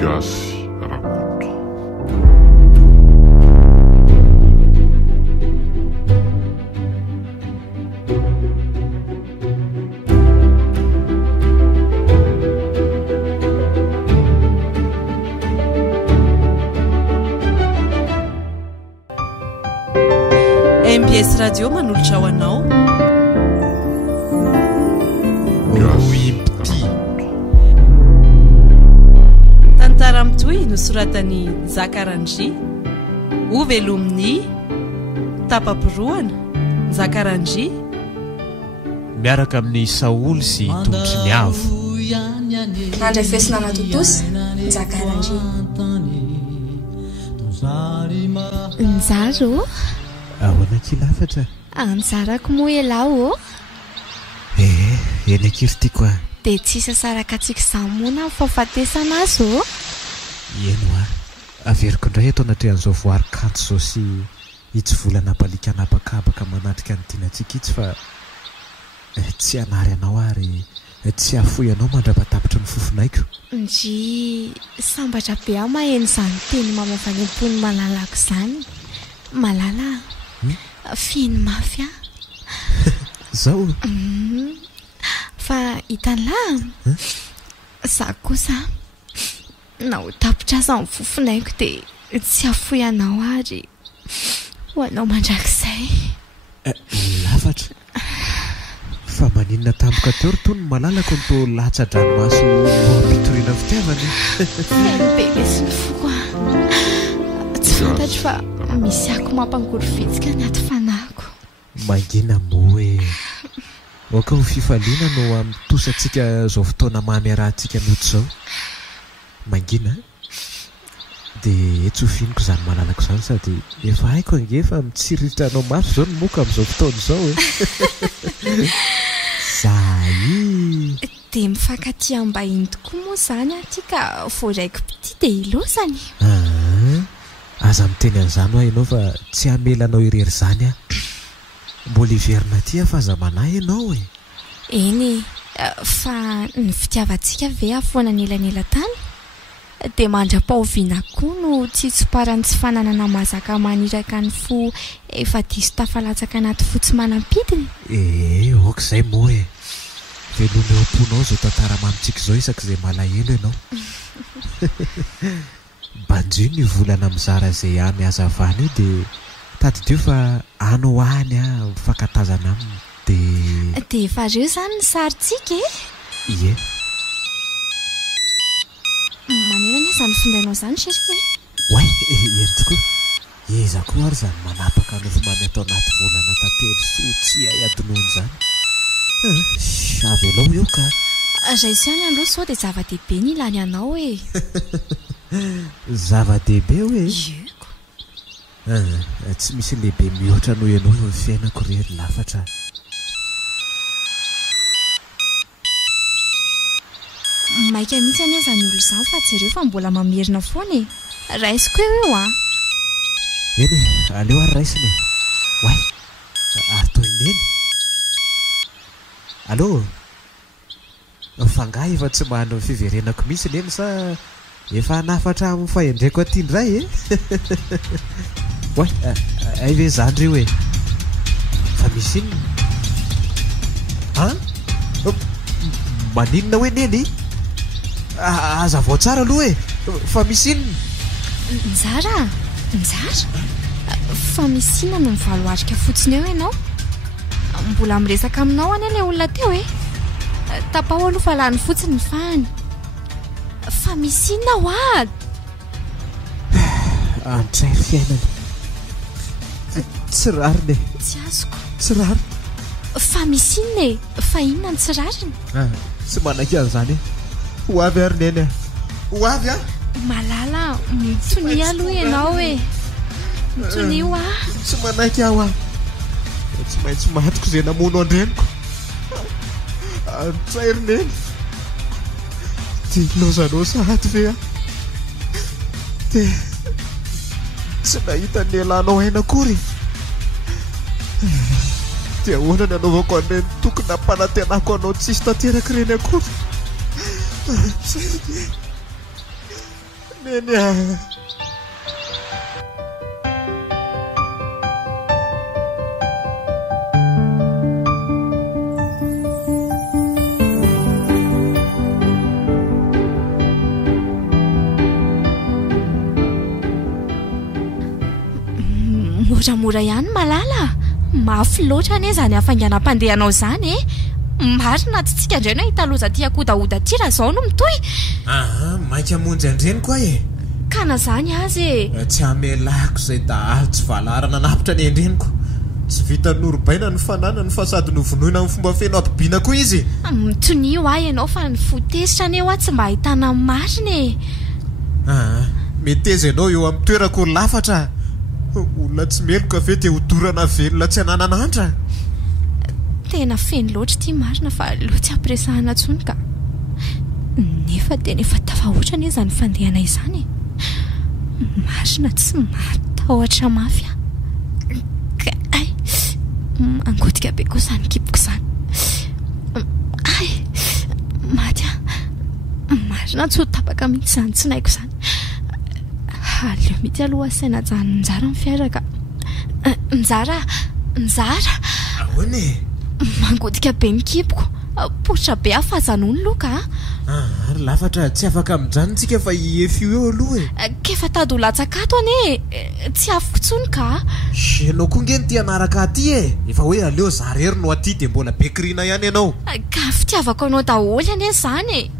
gasy rakoto. MBS Radio manolotra ho anao Gasy tantara mitohy nosoratany Zakarandry Ovelomny Tapaporoana Zakarandry miaraka amin'ny Saoly sy tongotry ny avo Andray fesina natotosy Zakarandry Nzaro ahoana kilafatra anjarako moa elao eny akiritiako a dia tsy sasaraka tsika izany moana fahafatesana azy eno a averiko indray atao anatrehan'izao voary kanto izao sy itsy volana balika anapakabaka manatrika ny tianantsika itsy fa tsy hanary anao ary tsy hafoy anao mandravatapotra ny fofonaiko ndry sambatra be aho maheno izany teny mamavany am-pony malalako izany malala finy mafy a zao fa hitan'lahy za kosa na ho tapotra aza amin'ny fofonaiko dia tsy hafoy anao ary ho anao mandrakizay lafatra fa maninona tampoka teo ry tony malalako ny to latsa-dranomaso ampitoriana fitiavany be lesy ny foko tsy fantatro fa misy ako mampangory vitsika ny ato fanako mangina mo hoe oka ho fifaliana no amin'ny tosantsika zao fotoana mamy arahantsika mihitsy zao mangina dia etsofiniko izany malalako izany sady efa haiko angefa mitsiriritra anao mafy zao ny moka amin'izao fotoana izao zay dia mifankatia-mbahiny tokoa moa izany aty ka voaraiko piti dia ilosany aza miteny an'izany ho ianao fa tsy hamelanao irery izany a mbola iverina aty fa aza manahy ianao eny fa ny fitiavantsika ve afoana nelanela tany dia mandra-pahoviana koa no tsy tsoparany tsy fananana mazaka maniraka ny fo efa diso tafalatsaka anaty fotsy manampidiny oka izay mo velona eo am-ponao zao tantara mamitsika izao isak'izay malahelo ianao banjio ny volana mizara izay any hazavany io dia tadideo fa ano hany a mifankatazana aminy dia efa reo izany ny sarintsika ie manena ny izany findainao izany seri way eny tokoa eza koa ary izany manapaka nofa mamy atao anaty volana tantely so tsy hay adinoany izany avy alao eo ka ray sy any aloha sao dia zava-dehibe ny ilany anao zava-dehibe hoe tsy misy lehibe mihoatra no ianao eo ny fiainako rery lafatra maika mihitsy any azany olo izany fa tsy ireo fa mbola mamerina foana raisiko eo a eny aleo ary raisiny way ary toineny allo fangahy efa tsy mahano fiverenako mihitsy neny sa efa hanafatra amin'ny fahendraiko aty ndray way ay ve zany reo fa misy inona maninona hoe neny aza vao tsara aloha fa misy inona njara fa misy inona no mivaloarika fotsiny eo ianao mbola miresaka aminao any ilay olona teo tapaho aloha fa lany fotsiny ny fahany fa misy inona ho ady antrairy fiainana tsy rariny tsy azoko tsy rary fa misy inona fa inona ny tsy rariny tsy manaiky an'izany ho avy ary neny ho avy malala mitony aloha ianao mitony io tsy manaiky aho tsy maintsy matoko izay namono andreniko antrairy neny tianao sahady ve dia tsy nahita ny elanao aina akory dia ahoana ny anaovako anireny tokony hampanantenako anao tsisy tanteraka ireny akory neny moramora ihany malala mafy loatra ane zany hafanganam-pandehanao zany marina tsy tsika indray no hitaloza ty akodaoda ty raha zao no mitoy mainka amonjy andreny koa e kana zany azy tsy amelako zay dahalo tsy valarana napitra ny endreniko tsy vita norobaina ny fanana ny fasady novonoina amin'ny fomba feno abibiana koa izy mitonio ahy ianao fa ny fotesitra aneo a tsy mba ahitana marina e meteza ianao eo amin'ny toerako lafatra olona tsy meloka ve dia hodorana velona tsy ananan'andra tena feny loatra ty marina fa loa tsy ampiresahana ntsony ka nefa tena efa tafahoatra ane zany fandehana izany marina tsy matahotra mafy ay angotika be koa zany kipoko zany ay maty marina tsy ho tapaka mihitsy zany tsy naiko zany aleo mihitsy aloha saina jany njara ny fiaraka njara ahoana e mangodika be ny kipoko poitra be afazanony loka ary lafatra tsy afaka mijanontsika fa efio eo aloha e kefa tady ho latsakato ane tsy afoko tsony ka ianao koa nge ny ty anaraka aty e efa hoe aleo zarery no aty dia mbola bekirina ihany ianao ka fitiavako anao daholy ane zany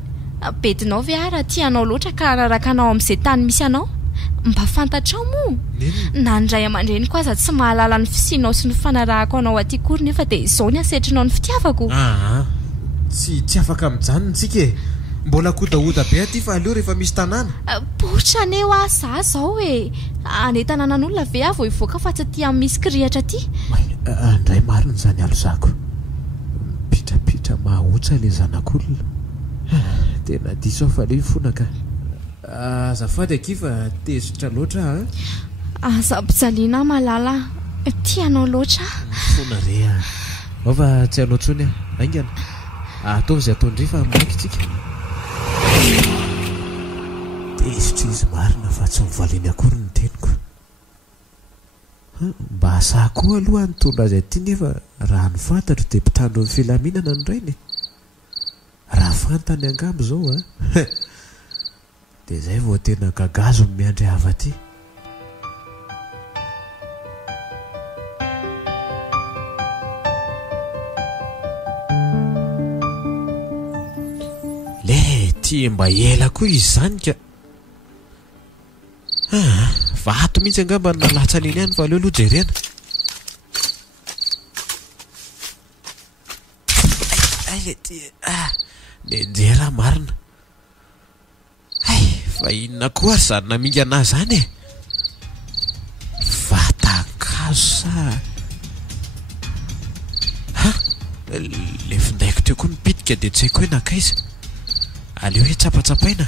bedinao ve ara tianao loatra ka anaraka anao amin'izay tany misy anao mba fantatrao moa na ndray aman-dreny koa aza tsy mahalala ny fisianao sy ny fanarahako anao aty kory nefa dia izao ny asetrinao ny fitiavako tsy afaka mijanontsika e mbola kodaoda be aty fa aleo rehefa misy tanàna poitra aneo a za zao e ane tanànan'olona ve avo ivoaka fa tsy aty amin'ny misy kirihatra aty andray marina zany alozako mipitrapitra mahotsa le zanak'olona tena diso aho fa le fonaka azafady akifa tezitra loatra aza mpijaliana malala tianao loatra fona re ao fa tsy hanao ntsony aingana ataovy zay ataondre fa maiky tsika tezitra izy marina fa tsy mivaliny akory ny teniko mba asa koa aloha nytondra azy aty nefa raha ny fantatro dia mpitandro ny filaminana ny rainy raha fantany angambo zao dia zay vao tena gagazo ny miandry hava aty le ty mba ela koa izy zany ka vato mihitsy angamba nalatsa an'iny ihany fa aleo aloha jerena le ty nenjera marina fa inona koa ary zany naminga anahy zany e vatankazo sa le findaiko teo koa nipitika dia tsy haiko hoe nakaiza aleo hoe tsapatsapaina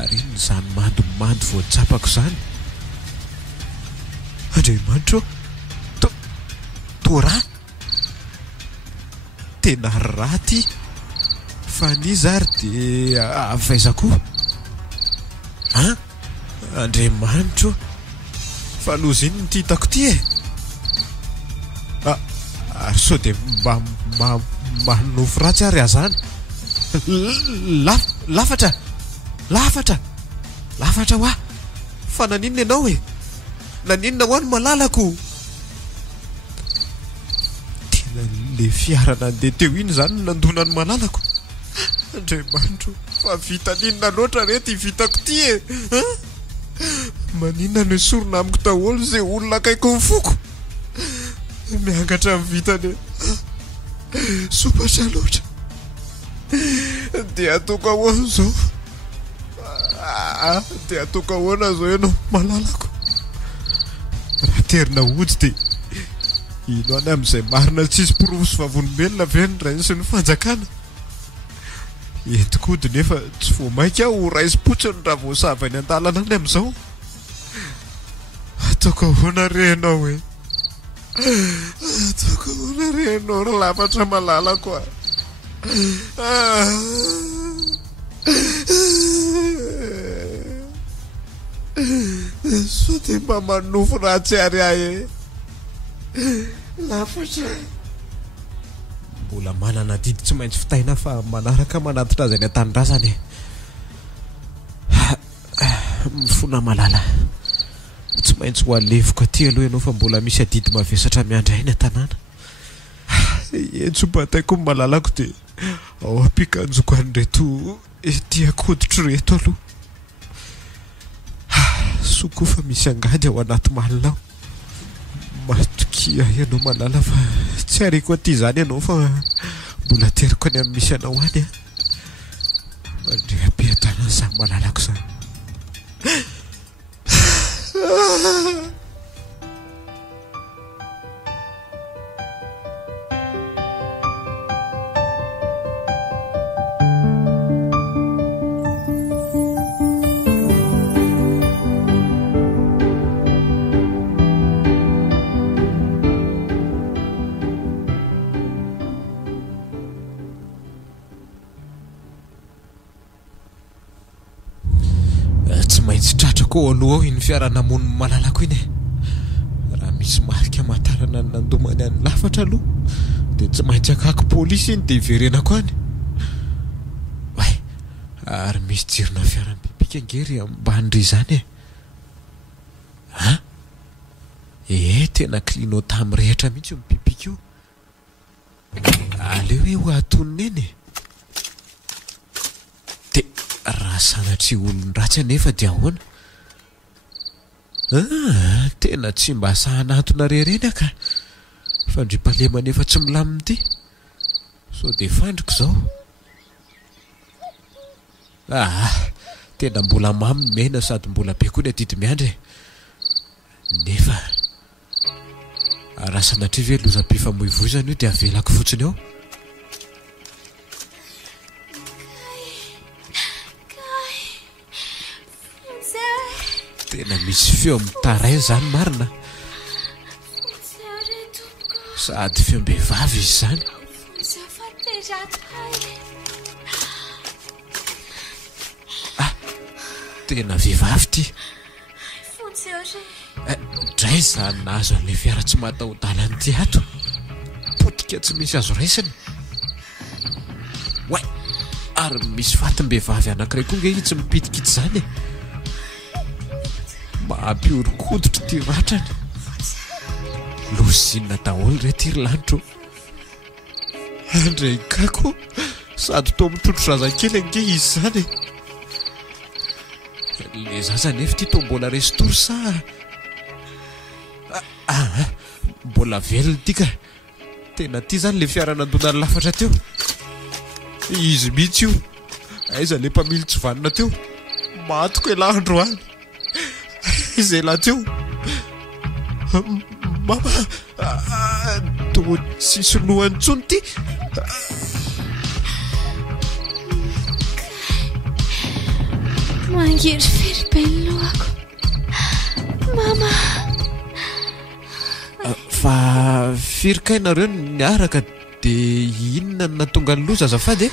ary iny zany mandomando vao tsapako zany andriamanitro tora tena raty fa niza ary dia avaizako andriamanitro fa loza iny nytitako ty e ary sao dia mba manofo ratsy ary azany lafatra ho a fa naninona ianao e naninona ho any malalako tena le fiara nandeha teo iny zany nandona ny malalako andriamanitro fa vita ninona loatra rety vitako ty e maninona no sorona amiko daholo zay olona akaiko mifoko miangatra amin'ny vitany sopatra loatra dia ataoko ahoana zao dia ataoko ahoana zao ianao malalako raha terina ody dia ino any amin'izay marina tsisy porofo sy vavolombelona veny rainy sy ny fanjakana entiko ody nefa tsy voamaika aho ho raisy-potsiny raha voasavany an-dalana any amin'izao ataoko ahoana renao e ataoko ahoana renao ry lafatra malalako sao dia mba manofo ratsy ary ahy lafatra mbola manana didy tsy maintsy fitaina fa manaraka manatitra azy any an-tanindrazany mifona malala tsy maintsy ho alevoka aty aloha ianao fa mbola misy adidy mavesatra miandry ainy an-tanàna entsopataiko ny malalako dia ao ampikanjoko an'reto tiakoditro reto aloha soko fa misy angady ao anaty malinao matokia ianao malala fa tsy hariko aty zany ianao fa mbola teriko any amin'ny misy anao any mandre ampiatana za malalako zany tratrako aloha ao iny fiara-namony malalako iny raha misy marika matarana ny nandomany any lafatra aloha dia tsy maintsy akako polisy iny dia iverenako any ary misy jirona fiaram-bibika angery ambandry zany tena klino tamin'ny rehetra mihitsy io mibibika io aleo hoe ho atonony eny dia raha sanatry olon-dratsy anefa dia ahoana tena tsy mba sahanatona rereny aka fandrimpalema nefa tsy milaminy ity so dia fandriko zao tena mbola mamy mena sady mbola be koa ny adidy miandry nefa raha sanatry ve lozam-pifamoivoizana io dia avelako fotsiny ao tena misy feo mitaray zany marina sady feom-behivavy izy zany tena vehivavy ty dray zany nahazo an'le fiara tsy mataho-dalany ty ato potika tsy misy azo raisiny way ary misy fatim-behivavy anankiray koa nge itsy mipitikity zany mahampiorikoditra ty ratrany lozinina daholo re ty ry lanitro andray kako sady to mitotro zazakely ange izy zany le zaza nefa ty to mbola restory sa mbola velony ty ka tena ty zany le fiaranandonany lafatra teo izy mihitsy io aiza le mpamily tsy vanina teo matoko elandro any izay laha teo mama to tsisy lohany tsony ty mangery feribeny lohako mama fa firikainareo niaraka dia inona no natonga ny loza azafady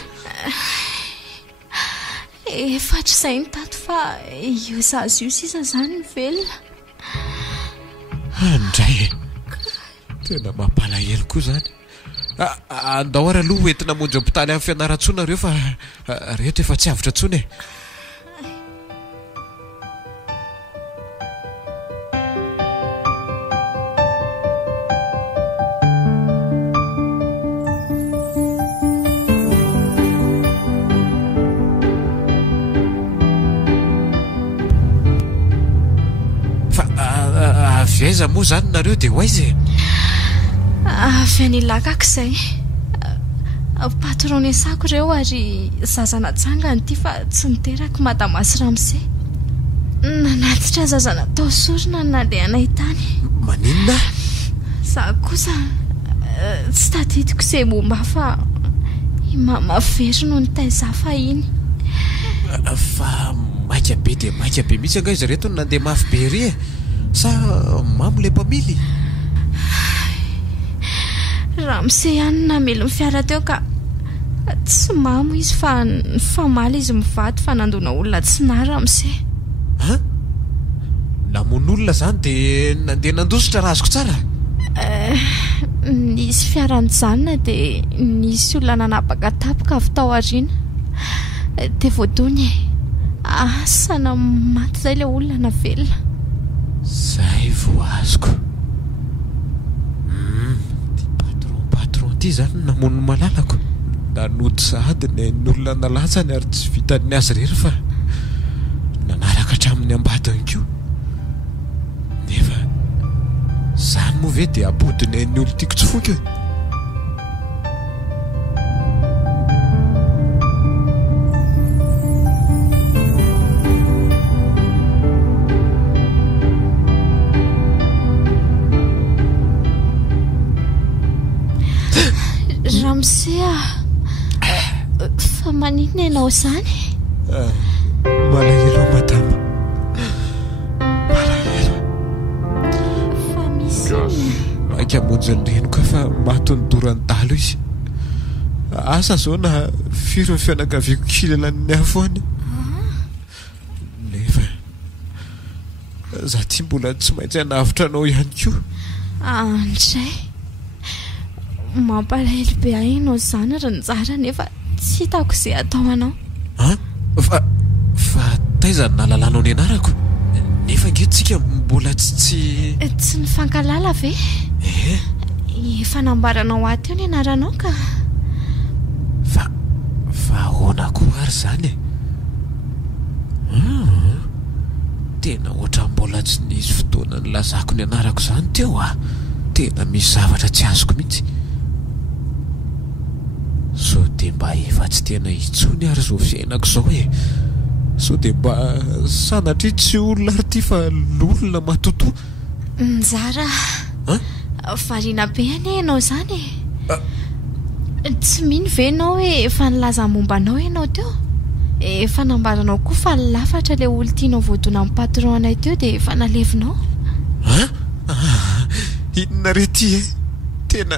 efatra izay ny tato fa io zazy io sisa zany ny velona andray tena mampalahelo koa zany andao ary aloha hoentina monjy ampitaly amin'ny fianarantsonareo fa rehetra efa tsy avitra ntsony aiza moa zany nareo dia ho aiza avy anilakako izay patron esako ireo ary zazana tsangany ity fa tsy niterako madamasy ramse nanatitra zazana tao sorina nandehanay tany maninona za kosa tsy tadidiko izay momba fa mamavery no nitaiza fa iny fa maika be dia maika be mihitsy anga izy reto no nandeha mafy be ry sa mamo le mpamily ramse ihany namely ny fiara teo ka tsy mamo izy fa famaly izy mivady fa nandona olona tsy na ramse namon'olona zany dia nandeha nandositra raha azoko tsara. Nisy fiaran-janona dia nisy olona nanapakatapaka avy tao aoriana dia voadony asana maty izay ilay olona navelona. Zay vao azoko. Patron ty zany namono malalako. Nanody sahady ny olona nalatsany ary tsy vitany azy rery fa nanaraka hatramin'ny ambadiny koa. Nefa zany moa ve dia apodiny ny olo tiako tsy foky. Ramsea, fa maninona ianao zany? Malahelo madama, malahelo. Fa misy maika hamonjy ny reniko fa maty ny dorany dalo izy. Asa zao na firy ny fianakaviako kilelan'ny afoany. Nefa za ty mbola tsy maintsy hanavitra anao ihany koa. Andray mampalahelo be ahy ianao zany ary ny tsara nefa tsy hitako izay atao anao. Fa taizany nalalanao ny anarako. Nefa ngetsika mbola tsy nifankalala ve? Efa nambaranao aty eo ny anaranao ka. Fa ahoana koa ary zany tena ohatra mbola tsy nisy fotoana nilazako ny anarako zany teo tena misy zavatra tsy azoko mihitsy. So dia mba efa tsy tena itsony ary zao fiainako zao so dia mba sanatry tsy olona ary ty fa l'olona matoto. Nzara variana be anie ianao zany tsy mino ve ianao hoe efa nilaza momba anao ianao teo? Efa nambaranao koa fa lafatra ilay olo tianao voadona amin'ny patron anay teo dia efa nalevinao. Inona re ty tena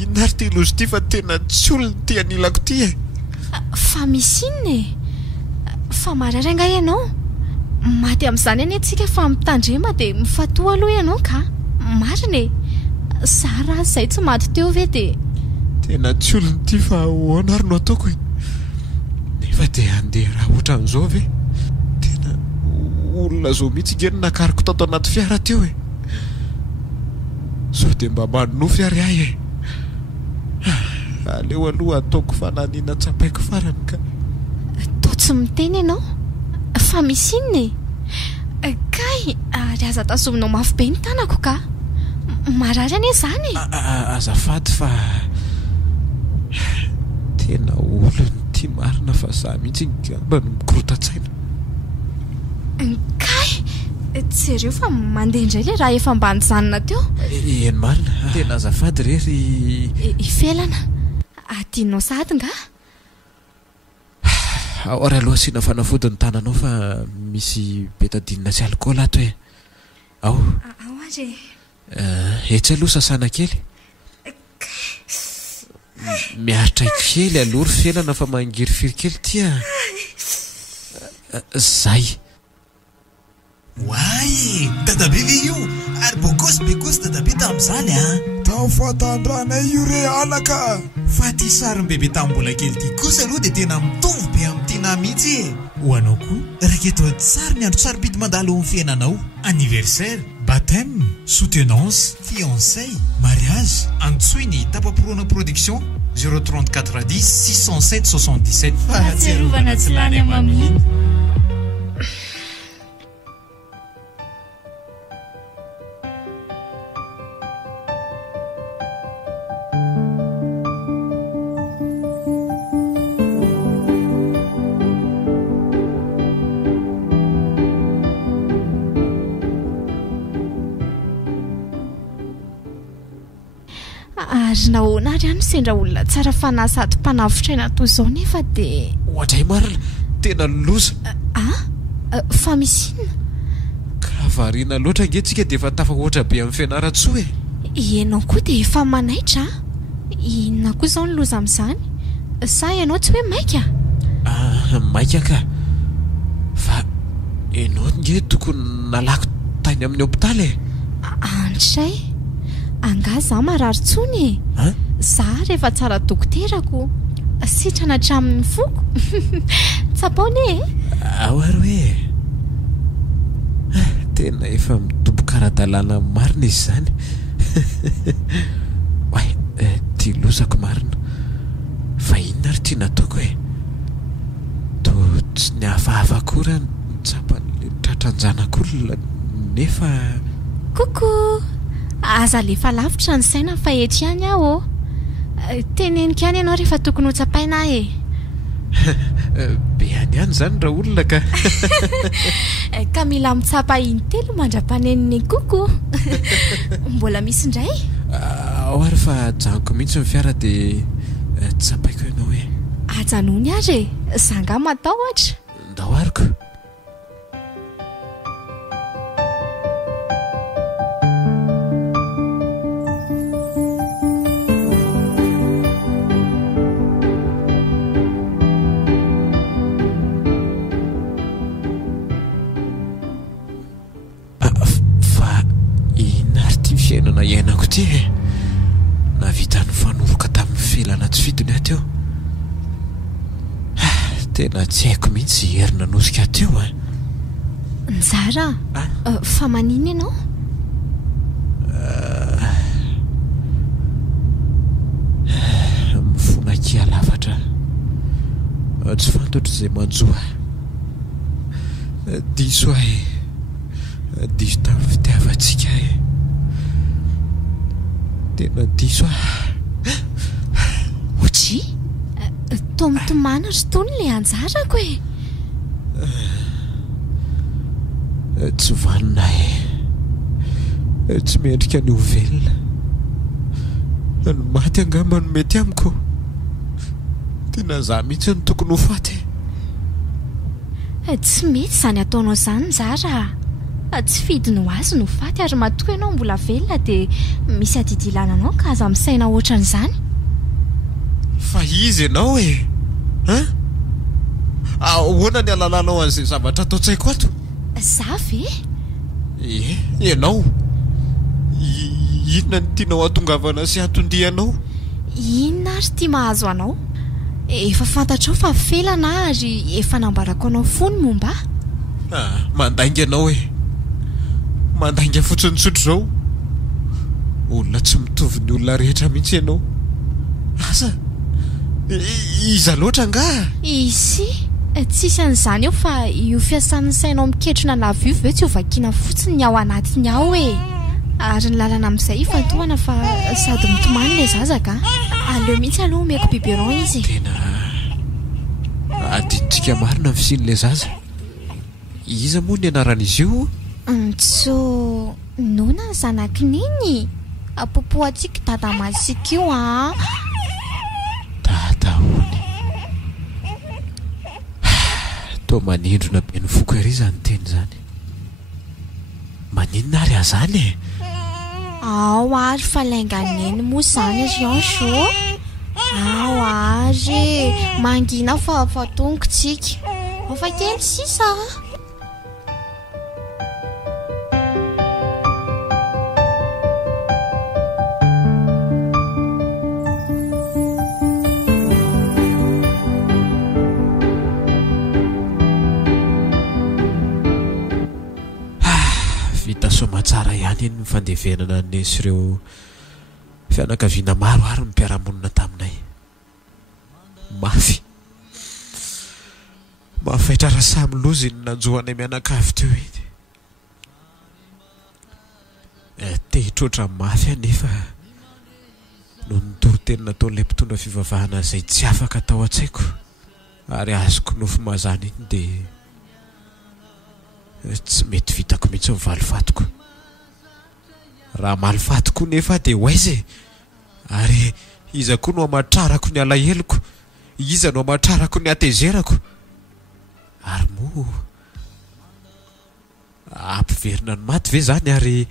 inona ary ty lozy ty fa tena tsy olona ty anilako ty fa misy inona fa marary anga ianao maty amin'izany anie tsika fa mitandrema dia mifatoa aloha ianao ka marina sara izay tsy maty teo ve dia tena tsy olona ty fa ahoana ary no ataoko nefa dia andeha raha ohatra amin'izao ve tena olona zao mihitsy ngeny nakariko tato anaty fiara teo so dia mba manofy ary ahy aleo aloha ataoko fananiana tsapaiko farany ka to tsy miteny ianao fa misy inona kay ary aza tazominao mafy be ny tanako ka marary anie zany azafady fa tena olony ty marina fa za mihitsy ngamba no mikorotatsaina kay tsy ireo fa mandeha indray le raha efa ambany zanona teo eny marina tena azafady rery ifelana adinao sady nga ary aloha asiana fanafody ny tananao fa misy betadinina sy alcool ato ao ary etsy aloha sasana kely miaritra kely alory felana fa mangirifiry kely tya zay Wai, dadabe ve io ary bekosy dadabe tamin'izany tao fatandranay io re alaka fa ty sarin'ny bebe tamin'ny mbola kely ty kosa aloha dia tena mitovy be amin'ny tena mihitsy ho anao koa raika eto tsara ny andro tsara pity mandalo amin'ny fiainanao anniversaire baptême soutenance fiançailles mariage antsoiny tapapirona production 034 10 607 77 fahatsiarovana tsy lany amamy ary nahoana ary any sendra olona tsara fanahy sady mpanavotra toy izao nefa dia ohatray marina tena loza fa misy inona ka variana loatra angentsika dia efa tafahoatra be amin'ny fianaratsoa ianao koa dia efa manaitra inona koa izao ny loza amin'izany sa ianao tsy hoe maika maika ka fa ianao nge tokony nalako any amin'ny hôpitaly andrisay anga za marary tsony za rehefa tsara dokoterako sitrana hatramin'ny foko tsapaony ahoary hoe tena efa midobo-karadalàna marina izy zany tia lozako marina fa inona ary tia nataoko hoe to tsy ny hafahafakory nitsapany tratranjanak'olona nefa koko aza lefa lavitra ny saina fa etry ihany aho tenenika ihany ianao rehefa tokony ho tsapaina be any ihany zany raha olona ka mila mitsapa intelo mandra-paneniny koko mbola misy indray ahoary fa janoko mihitsy ny fiara dia tsapaiko ianao hoe ajanony ary zanga matao ohatra ndahoariko fiainana iainako ty navita ny fanoroka tamin'ny filana tsy fidiny ateo tena tsy haiko mihitsy herina nosika ateo nzara fa maniny ianao mifonakia lavatra tsy fantatro izay manjoa diso diso tamin'ny fitiavantsika tena diso otry tomitomana ry tony le anjarako tsy vanonay tsy mendrika ny ovelona ny maty angamba no mety amiko tena za mihitsy ny tokony ho faty tsy mety zany ataonao zany zara tsy fidiny ho azy no faty ary matoa ianao mbola velona dia misy adidilana anao ka aza misaina ohatran'izany fa izy ianao ahoana ny alalanao an'izay zavatra ataotsaiko ato za ve ianao inona ny tianao atongavana sy atondianao inona ary tia mahazo anao efa fantatrao fa felana ary efa nambarako anao fony momba mandainga ianao mandainga fotsiny tsotro zao olona tsy mitovy ny olona rehetra mihitsy ianao asa iza loatra nga isy tsisy an'izany eo fa io fiasan'ny sainao miketrona lavio ve tsy ho vakiana fotsiny ny ao anatiny ao ary ny lalana amin'izay fantohana fa sady mitomany le zazaka aleo mihitsy aloha omeko biberon izy tena adinitsika marina ny fisin'le zaza iza moa ny anaran'izy io ntso nona ny zanakininy apopoatsika dada masika io dadaony to manindrona be ny foko ery zany teny zany maninona ary azany ao ary fa lainganeny moa zany rianso ao ary mangina fa tongotsika afa kely sisa somatsara ihany iny mifandevenana nesy ireo fianakaviana maro ary ny mpiaramonina taminay mafaitra raha samy lozy ny nanjohanay mianakavy teo iny tehitroatra mafy anefa no nitoro-teny nataon'ilay mpitondra fivavahana izay tsy afaka atao an-tsaiko ary azoko nofo mazana iny dia tsy mety vitako mihitsy mivalifatoko raha malifatoko nefa dia hoaizy ary iza koa no amatrarako ny alaheloko iza no amatrarako ny atezerako ary moa ampiverina ny maty ve zany ary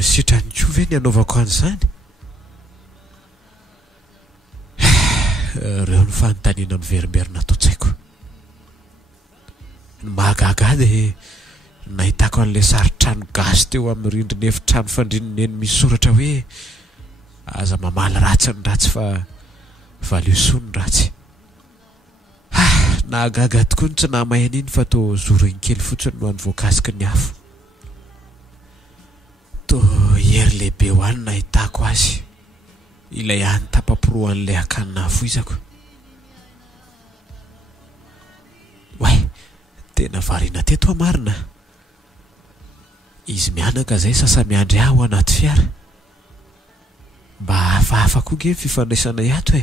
sitrany koa ve ny anaovako an'izany reo ny fanontaniana miverimberina ataotsaiko ny mahagaga dia nahitako an'ilay saritrano gasy teo amin'ny rindrina efitrano fandrinina eny misy soratra hoe aza mamaly ratsy ny ratsy fa valiosoa ny ratsy. Nahagaga tokoa ny tsy nahamaina iny fa to zorony kely fotsiny no any voakasiky ny afo. To hery lehibe ho any nahitako azy, ilay any tapaporoan'ilay akanina avoizako. Way, tena variana teto marina. Izy mianaka zay sasa miandry aho anaty fiara. Mba hafahafa koa ge fifandraisana iato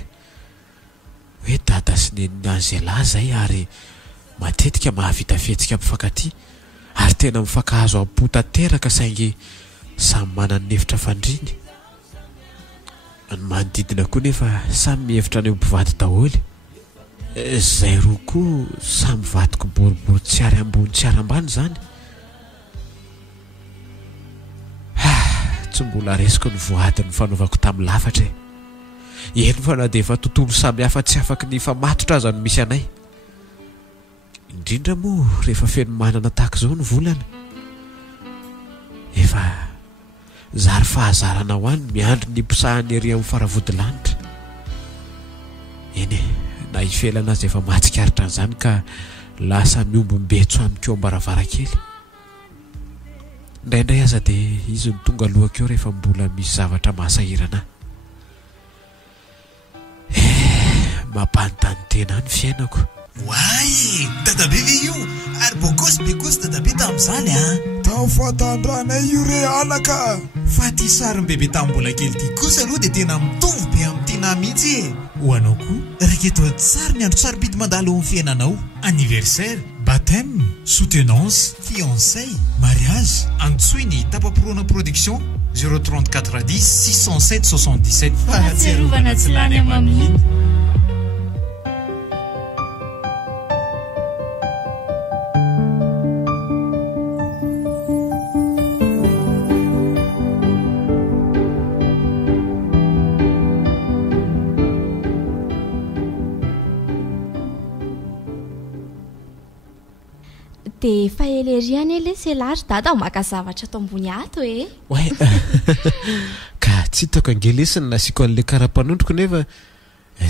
hoe dada sy neniny Angela zay ary matetika mahavita fihetsika mpifankaty ary tena mifankahazo ampotanteraka saingy samy manana ny hevitra fandriny. Ny manodidina koa nefa samy mihevitra ny mpivady daholo. Zay roa koa samy vadiko boribory tsy ary ambony tsy ary ambany zany. Tsy mbola resiko ny voadiny fanaovako tamin'ny lafatra. Eny fa na dia efa tontolo samy hafa tsy afaky ny famatotra aza no misy anay. Indrindra moa rehefa feno manana tahaka izao ny volana. Efa zary fahazarana ho any miandry ny mpisahany ery amin'ny faravodilanitra. Eny na ifelana azy efa mahatsikaritra an'izany ka lasa miombom-betso amin'ny keom-baravarakely. Indraindray aza dia izy ny tonga lohako eo rehefa mbola misy zavatra mahasahirana. Mampanontany tena ny fiainako. Way, dadabe ve io? Ary bekosy dadabe tamin'izany tao fahatandranay io re alaka. Fa ty sariny bebe tamin'ny mbola kely ty kosa aloha dia tena mitovy be amin'ny tena mihitsy. Ho anao koa, raketo tsara ny andro sarobidy mandalo amin'ny fiainanao. Anniversaire, baptême, soutenance, fiançailles, mariage. Antsoiny Tapaporoana Production 034 10 607 77. Fahatsiarovana tsy lany amamy. Dia efa eleriany ele selary dada maka zavatra ato ambony ato Way, ka tsy hitako angelesiny nasiako an'ilay karapanondroko nefa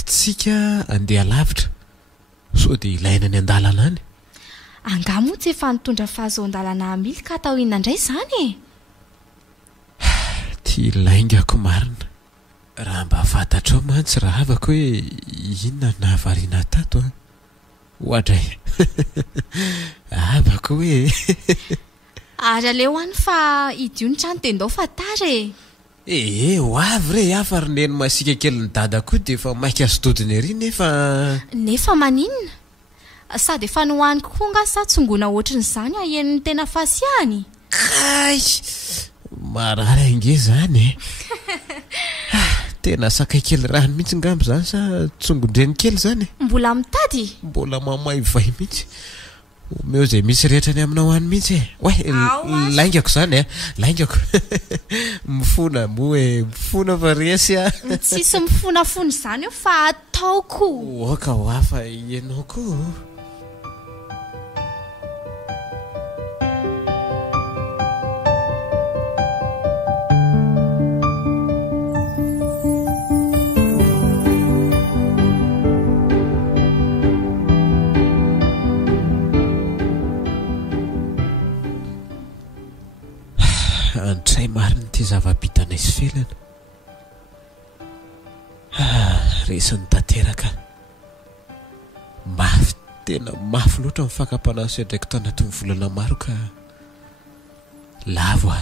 tsika andeha lavitra so dia ilaina ny an-dalana any. Angamo tsy efa nitondra fahazon-dalana mily ka atao inona indray izany Ty laingako marina. Raha mba fantatrao mantsy raha havako hoe inona nahavariana tato Ohadray. Abako hoe. Ary aleo any fa idio ny trano dia ndao fatary ho avy re afa ry neny masika kely ny dada koa dia efa maika asododiny ery nefa maninona sady efa nohaniko koa nga sa tsongona ohatrin'izany ahenony tena fasiahany. Kay marary ange zany tena sakay kely rano mihitsy ngambo zany sa tsongondreny kely zany. Mbola mitady? Mbola mamaivay mihitsy. Meo zay misy rehetra ny aminao any mihitsy laingako zany laingako. Mifona moe mifona fa resy tsisy mifonafony zany eo fa ataoko. Oka ho hafa ianao koa. Antray mariny ty zava-bitana izy felana. Resiny tanteraka. Mafy tena mafy loatra mifakampanaso ndraiky tao anatin'ny volana maro ka lavo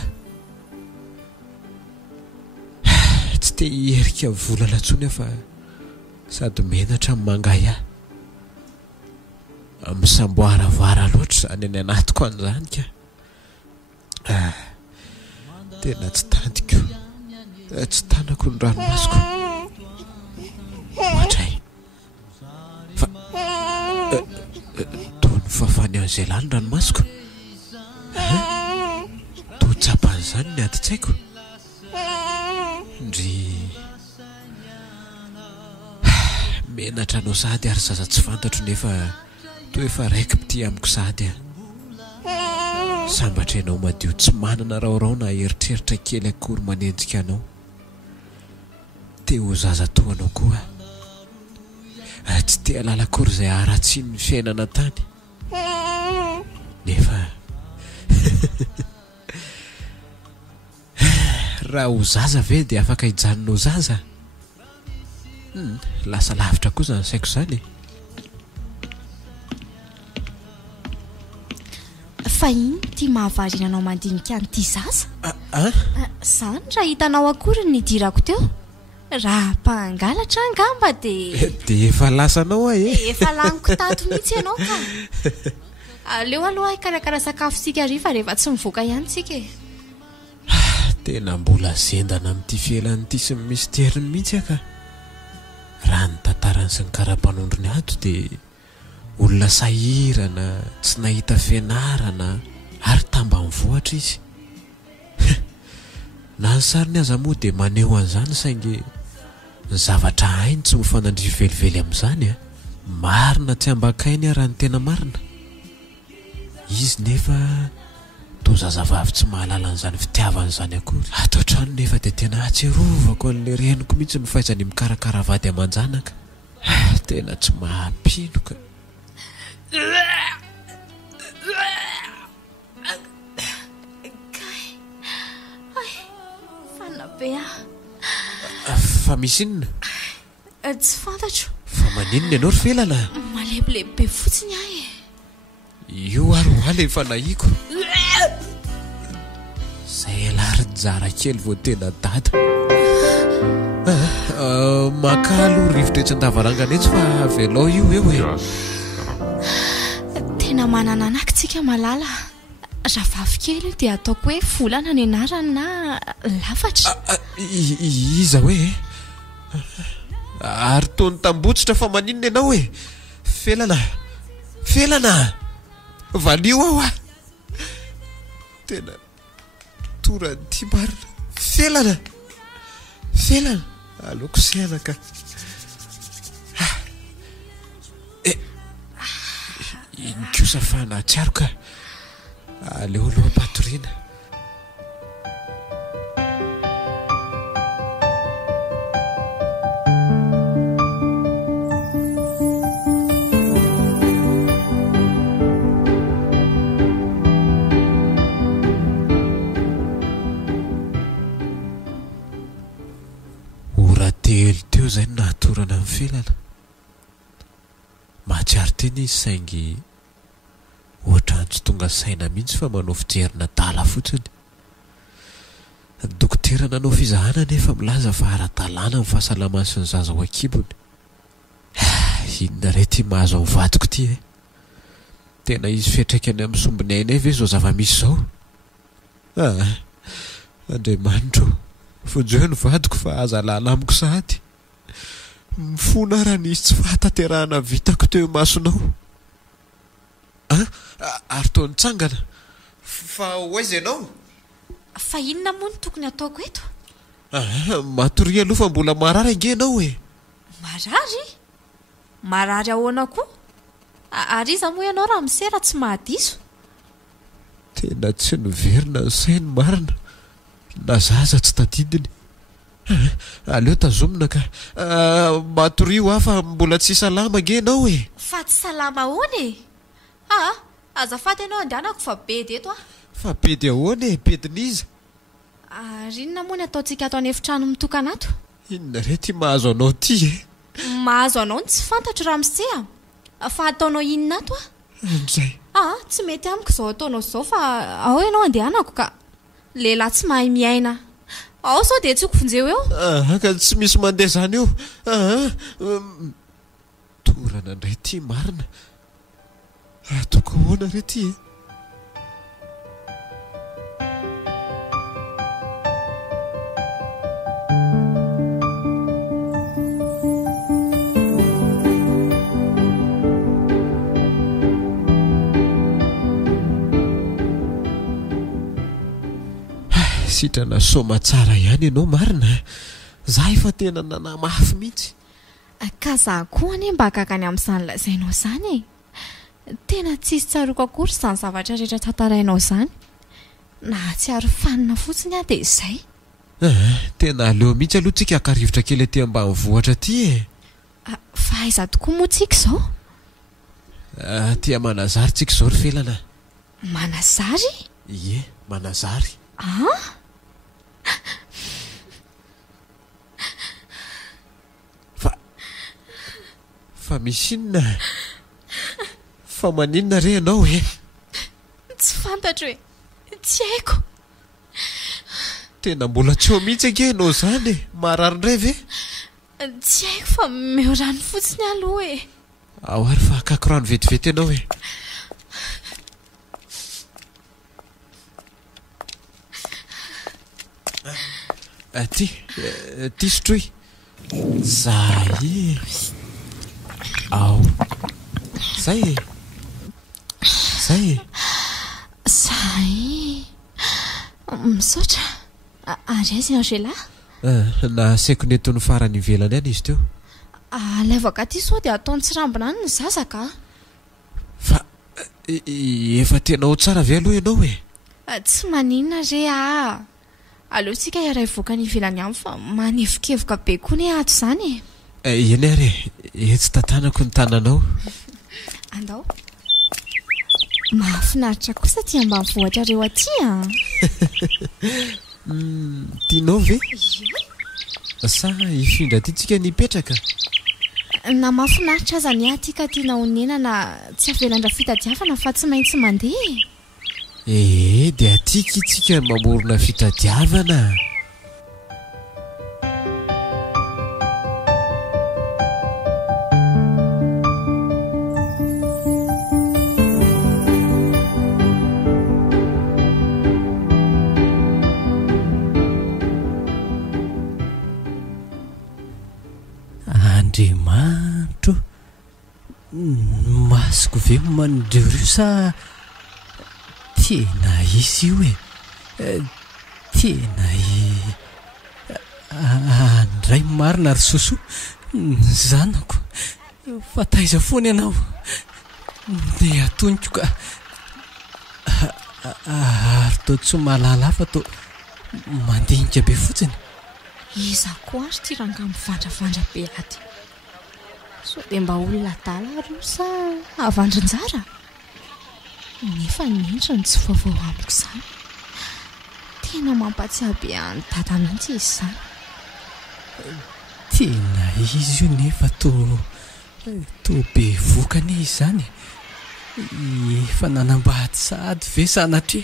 tsy te hierika volana ntsony fa sady menatra mangay misamboaravara loatra zany any anatiko an'izany ka tena tsy tandiko tsy tanako ny ranomasoko ohatray fa toa ny fafany Angela ny ranomasoko toa tsapan'izany ny adi-tsaiko ndry menatra anao sady ary zaza tsy fantatro nefa toa efa raiky pity amiko sady sambatra ianao madio tsy manana raorao na eritreritra kely akory manenjika anao. Teo zaza toanao koa tsy te halala akory izay haratsiny ny fiainana tany nefa raha ho zaza ve dia afaka hijanonao zaza. Lasa lavitra koa zany saiko izany. Fa iny tia mahavarinanao mandinika an'ity zaza? Zany raha hitanao akory ny dirako teo. Raha mpangalatra angamba dia efa lasanao efa laniko tato mihitsy ianao ka. Aleo aloha hikarakara sakafo sika rifa rehefa tsy mivoaka ihany tsika e. Tena mbola zendana amin'ity fialan'ity sy ny misteriny mihitsy aka. Raha ny tantarany sy ny karapanondrony ato dia olona sahirana, tsy nahita fianarana ary tambanivohitra izy. Na ny sariny aza moa dia maneho an'izany saingy ny zavatra hainy tsy mifanandry velively amin'izany marina tsy ambakainy raha ny tena marina. Izy nefa toa zazavavy tsy mahalala an'izany fitiavana izany akory. Ato an-trano nefa dia tena atsiarovako an'ilay reniko mihitsy ny fahaizany mikarakara vady aman-janaka. Tena tsy mahampinoka. Fanabe fa misy inona? Tsy fantatro. Fa maninona ianao ry felana? Malehibe fotsiny ahy. Io ary hoaly efa nahiko. Zay larin-jara kely vao tena dada. Makalo rivotra etsy an-davarangana etsy fa velao io eo e. Tena manana anakitsika malala. Raha vavikely dia ataoko hoe volana ny anarany na lafatra. Iza hoe ary tony tambotsitra fa maninona ianao e. Felana valio aho a. Tena torany ty marina. Felana aloko sianaka. Iny kosa fa nahatsiaro ka. Aleo aloha patoriana. Ora teo izay no nahatorana amin'ny felana. Mahatsiaro teny izy saingy ohatra tsy tonga saina mihitsy fa manao fijerina tala fotsiny. Dokotera nanao fizahana nefa milaza fa ara-dalàna amin'ny fahasalamana sy ny zaza ao an-kibony. Inona re ty mahazo amin'ny vadiko ty e. Tena izy fiatraikany amin'ny sombiny ainay ve zao zava-misy zao? Andriamanitro, fojeo ny vadiko fa aza lala amiko sahady. Mifona raha nisy tsy fahatanterahana vitako teo masonao. Ary toa nitsangana. Fa hoaiza ianao? Fa inona moa no tokony ataoko eto? Matory aloha fa mbola marary ange ianao e. Marary? Marary ahoana koa? Ary iza moa ianao raha misera tsy mahadiso? Tena tsy niverina ny sainy marina. Na zaza tsy tadidiny. Aleo tazomina ka. Matorio aho fa mbola tsy salama ange ianao e. Fa tsy salama ahoana e? Azafady ianao andehanako fa bedy eto ah. Fa bedy ahoana e? Bedin'iza? Ary inona moa ny ataontsika ato anefitrano mitokana ato? Inona re ty mahazo anao ty e? Mahazo anao ny tsy fantatro raha misea. Fa ataonao inona ato ah? An'izay. Tsy mety amiko izao ataonao izao fa ao ianao andehanako ka. Lehilahy tsy mahay miaina. Ao sao dia tsy kovonjeo eo. Ka tsy misy mandeha izany eo. Torana indray ty marina. Ataoko ahoana re ty e? Sitrana soma tsara ihany ianao marina. Zaho efa tena nanamafy mihitsy. Ka zaho koa anie mba hakakany amin'izany lazainao izany e. tena tsisy tsaroako akory izany zavatra rehetra tantarainao izany. Na tsiaro fanina fotsiny aho dia izay. Tena aleo mihitsy aloha tsika hakarivotra kely aty ambanivohitra aty e. Fa aiza tokoa moa tsika izao? Tia Manazary tsika izao ry felana. Manazary? Ie, Manazary. Fa misy inona? Fa maninona re ianao e? Tsy fantatra hoe, tsy haiko. Tena mbola tsy ho mihitsy ake ianao izany e, marary indray ve? Tsy haiko fa meo rano fotsiny aloha e. Ao ary fa hakako rano vetivety ianao e. Ty sotroy. Zay. Ao. Zay. Zay. Misaotra. Ary aiza ianao zelahy? Na saiko netony farany ivelany any izy teo. Levaka ty sao dia ataony tsirambina any ny zazaka. Fa efa tena ho tsara ve aloha ianao e? Tsy maninona re aleotsika iray voaka ny ivelany any fa manevokevoka be koa ny ato izany e. Eny ary etsy tantanako ny tananao. Andao. Mahafinaritra kosa ty ambanivohitra reo aty Tianao ve? Sa ifindra aty tsika nipetraka? Na mahafinaritra aza ny aty ka tiana honena na tsy avelandra fitadiavana fa tsy maintsy mandeha. Dia atika itsika mamorona fitadiavana. Andriamanitro, masoko ve manindreo rio sa tena izy io e? Tena andray marina ry soso ny zanako. Fa taiza foana ianao dia atoniko ka ary tao tsy mahalala fa tao mandinika be fotsiny. Iza koa ary ty ranga mivandravandra be aty. So dia mba olona dala rio sa avandrinjara? Nefa nindro ny tsy vaovao amiko izany. Tena mampatsiahy be any dada mihitsy izy izany. Tena izy io nefa to be vokany izy izany. Efa nanambady sady ve sanatria?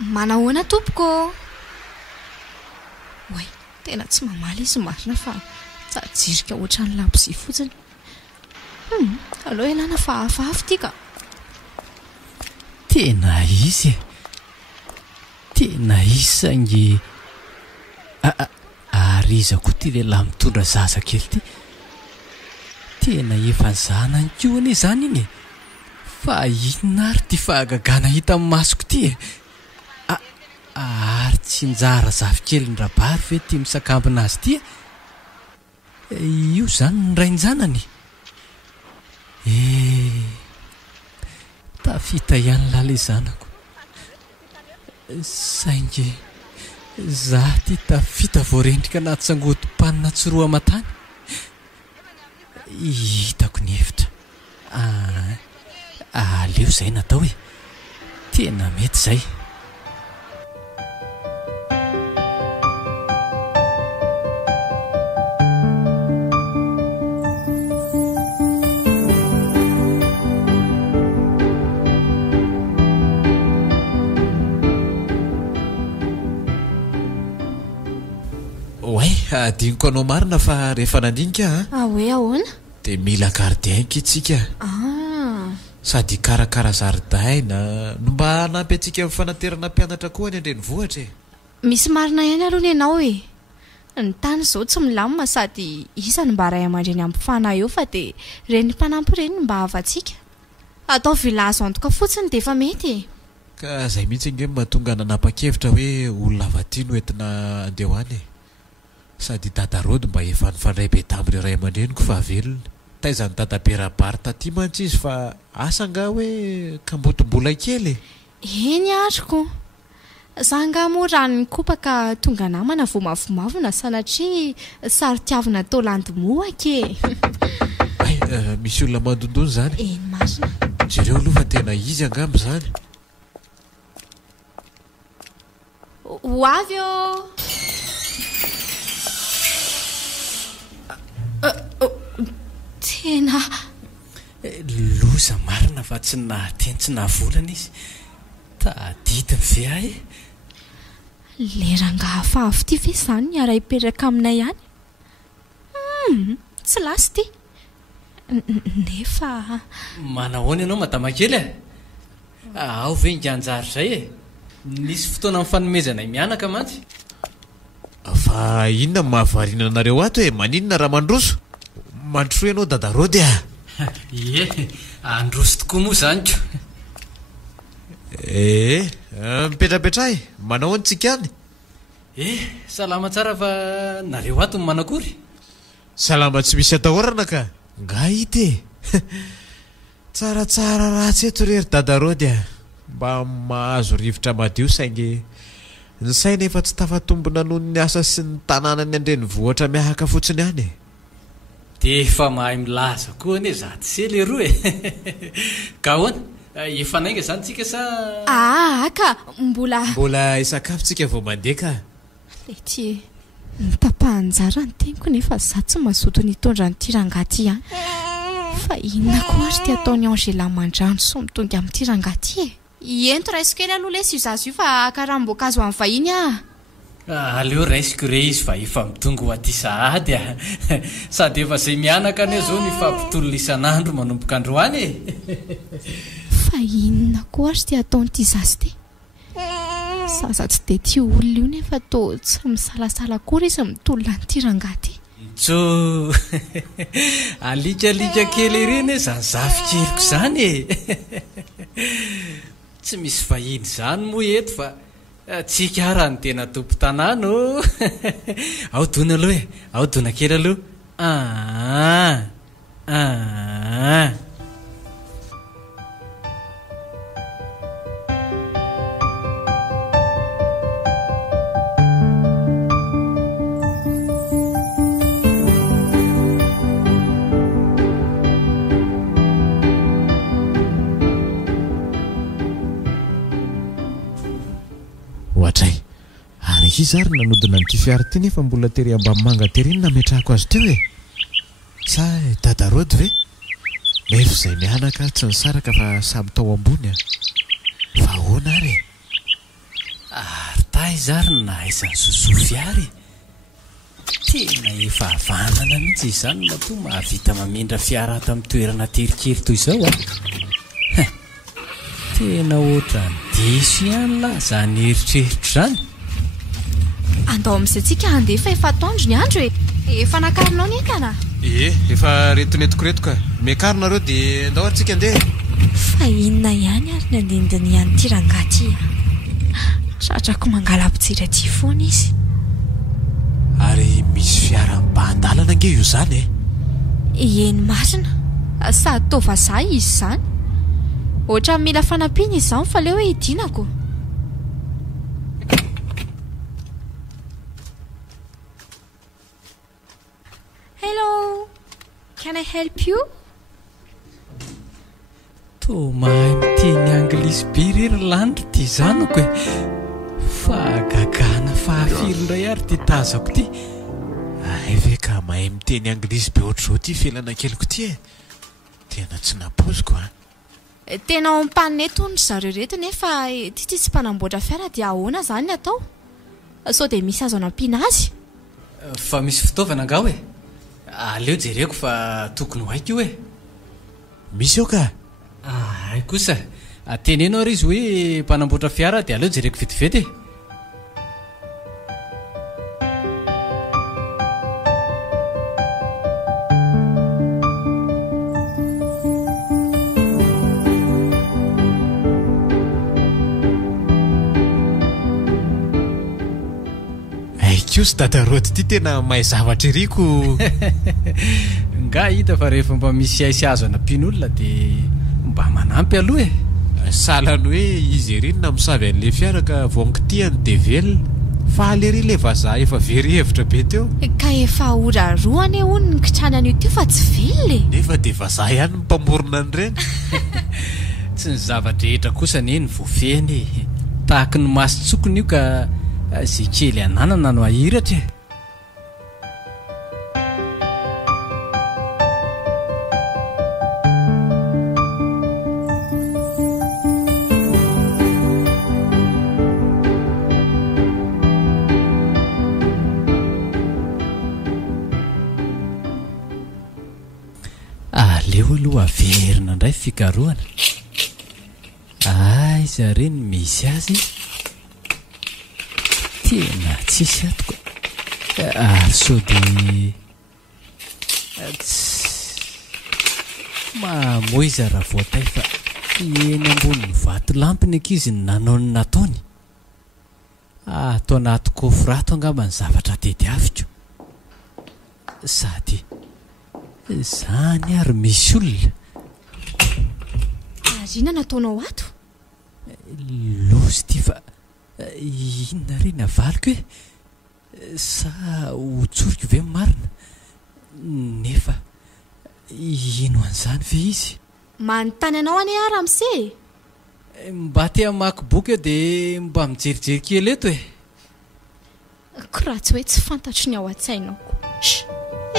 Manahoana tompoko? Oay, tena tsy mamaly izy marina fa tsajirika ohatran'ny labozia fotsiny. Aleo ialana fa hafahafa ity ka. Tena izy e. Tena izy sangy ary iza koa ty lehilahy mitondra zaza kely ty. Tena efa zanany koa izany iny e. Fa inona ary ty fahagagana hita amin'ny masoko ty e? Ary tsy njara zafikely ny rabary ve ty misakambina azy ty e? Io zany ny rain-janany. Tafita ihany lala zanako. Saingy za ty tafita voarendrika anaty sangodim-panina tsy roa aman-tany. Hitako ny hevitra. Aleo izay natao e. Tena mety izay. Diniko anao marina fa rehefa nandinika hoe ahoana? dia mila gardienka itsika. Sady karakara zaridaina no mba hanampy antsika amin'ny fanaterana mpianatra koa ny Andrenivohitra e. Misy marina ihany aloha ianao e. Ny tany izao tsy milamina sady isany mba ray aman-dreny ampifana eo fa dia reny mpanampy reny mba havantsika. Atao village antoka fotsiny dia efa mety e. Ka izay mihitsy inge mahatonga nanapa-kevitra hoe olona avaty no entina andeha ho any e. Sady dadarôdy mba efa nifandray be tamin'ireo ray aman-dreniko fa velona. taizany dadaberabary taty mantsy izy fa asa nga hoe kambotombola kely eny ariko zanga morany kopaka tonga namana vomavomavona sanatria sary tiavina tao landymoake misy olona mandondony zany eny marina jereo aloha fa tena izy angamby zany ho avy o tena loza marina fa tsy nahateny tsy nahavolana izy tadidiny ve ahy lerangahafavy ty ve zany niara hipetraka aminay ihany tsy lasy ty nefa manahoana ianao madama kely ao ve inganjary zay nisy fotoana amin'ny fanomezanay mianaka mantsy fa inona mahavarina anareo ato maninona raha mandroso mandroso ianao dadarody ie androso tokoa moa zany ko mipetrapetrahy manao antsika any salama tsara fa nareo ato ny manakory salama tsy misy atahorana ka nga ity tsaratsara ratsy eto rery dadarody mba mahazo rivotra madio saingy ny saina efa tsy tafatombona noho ny asa sy ny tanànany andreny vohatra miahaka fotsiny any de efa mahay milaza koa ane za ty sely eroa ka hoana efa nainga zany tsika sa ka mbola isakafo-tsika vao mandeha ka lety nitapahanjara ny teniko nefa za tsy mazoto nitondra nyty rangaty any fa inona ko ary ty ataony Angela mandrano so mitonga amin'ity rangaty ento raisiko kely aloha lesy io zazy io fa karam-boankazo amin'ny vahiny aleo raisiko re izy fa efa mitonga ho aty sahady sady efa zay mianaka ane zao ny fampitolona isan'andro manomboka androany fa inona ko ary ty ataonyty zazy ty zaza tsy de ty olona io nefa to tsy misalasala kory izy mitolona nyty rangaty tso alikalika kely ireny zany zafikeliko zany tsy misy vahiny zany moa eto fa tsika raha ny tena tompo tanàno ao dona aloha ao dona kely aloha ohatray ary izy ary nanodina nyty fiara ty nefa mbola tery ambamanga tery iny nametrahako azy teo sa dadarody ve nefa zay mianaka tsy nisaraka fa samy tao ambony fa hoana ary tay zary nahaizany sosofiary tena efa avanana mihitsy izany mato mahavita mamindra fiara ato amin'ny toerana terikely toy izao tena ohatra ny diso ihany la zany eritreritro zany andao amin'izay tsika andefa efa atoandro ny andro efa nakarinao ny entana efa retonetiko miakarina dia andao atsika andeha fa inona ihany ary ny andindiny ihany ty rangaty satrako mangala ampijery aty foana izy ary misy fiara mba-andalana ange io zany eny marina sady tova zay izy zany ohatra mila fanampiana izy zany fa leo hoe hidinako hello can I help you to mahay miteny anglisy be rery lanitra ty zanako fa gagana fahafirindray ary ty tazako ty ve ka mahay miteny anglisy be ohatr'izao ty felana keliko ty tena tsy napoziko tena ao ampanina eto ny zareo reto nefa ty tsy mpanamboatra fiara dia ahoana zany ny atao sao dia misy azo anampiana azy fa misy fitaovana angao aleo jereko fa tokony ho haiko io misy eo ka ay kosa atenenao ary izy hoe mpanamboatra fiara dia aleo jereko vetivety sy dadarody ty tena mahay zavatra iriko nga hita fa rehefa mba misy aisy azo anampian'olona dia mba manampy aloha salany hoe izy erinona misavy an'le fiaraka voangitiany de velona fa alery le vazaha efa very hevitra be teo ka efa oraroany e hono ny kitranany io teo fa tsy velona nefa de vazaha ihany ny mpamorona an'ireny tsy ny zavatra rehetra kosa ny voafeny tahaka ny masotsokony io ka zay kely ananana no ahiratra aleo aloha averina indray fikaroana zareny misy azy tena tsisy atoko ary so de mamoiza raha voatay fa eny amboniny vato lampiny ankizy ny nanao ny nataony atao anaty kofrato angamba ny zavatra tediaviko sady zany ary misy olona arina nataonao ato losy ty fa inona reny avaliko hoe sa hotsoriko ve marina nefa ino an'izany ve izy manontany anao ane ara amse mba te hamaky boky eo dia mba mijerijery kely eto ko raha tsy hoe tsy fantatry ny ao an-tsainao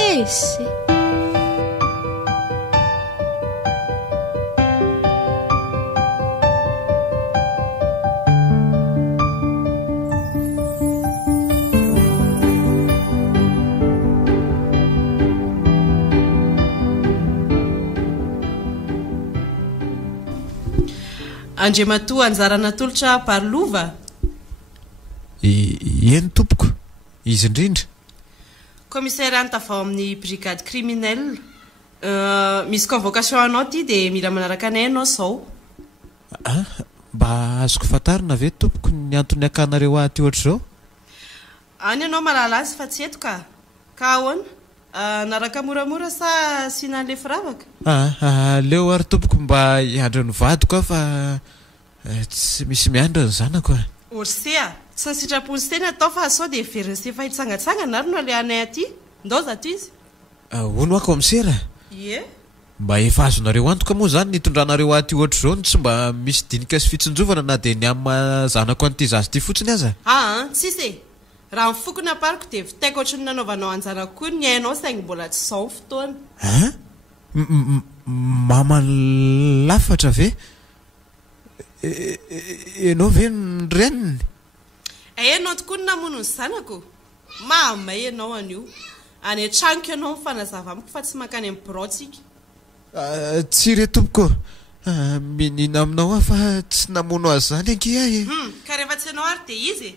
esy Andriamatoa anjarana tolotra Parlova. Eny tompoko. Izy indrindra. Commissaire antavao amin'ny brigade criminelle. Misy convocation anao ty dia mila manaraka anay anao sao. Mba azoko fantarina ve tompoko ny antony akanareo aty ohatr'izao? Any ianao malala azy fa tsy eto ka. Ka ahoana? Naraka moramora sa sina le firavaka? Leo ary tompoko mba hiandro ny vadiko fa tsy misy miandro ny zanako. Orsea, tsy ny sitrapony teny atao fa sao dia veriny se fa hitsangatsangana ary no alehanay aty. Ndao zato izy. Hono akoamisera? Ie. Mba efa azonareo antoka moa zany nitondranareo aty ohatr'izao tsy mba misy dinika sy fitsinjovana na dia ny amin'ny zanako an'ity zazy ity fotsiny aza? Tsisy raha mifoko na pariko dia vitaiko ohatry ny nanaovanao anjanako koa ny ainao saingy mbola tsy sao fotoana. Mama lafatra ve? Enao ve ny reniny? Enao tokoa ny namono ny zanako. Mamay ianao an'io. Any an-tranoko ianao mifanazava amiko fa tsy makany amin'ny biraotsika. Tsy re tompoko. Minina aminao aho fa tsy namono azy zany anky ahy. Ka rehefa tsy ianao ary dia izy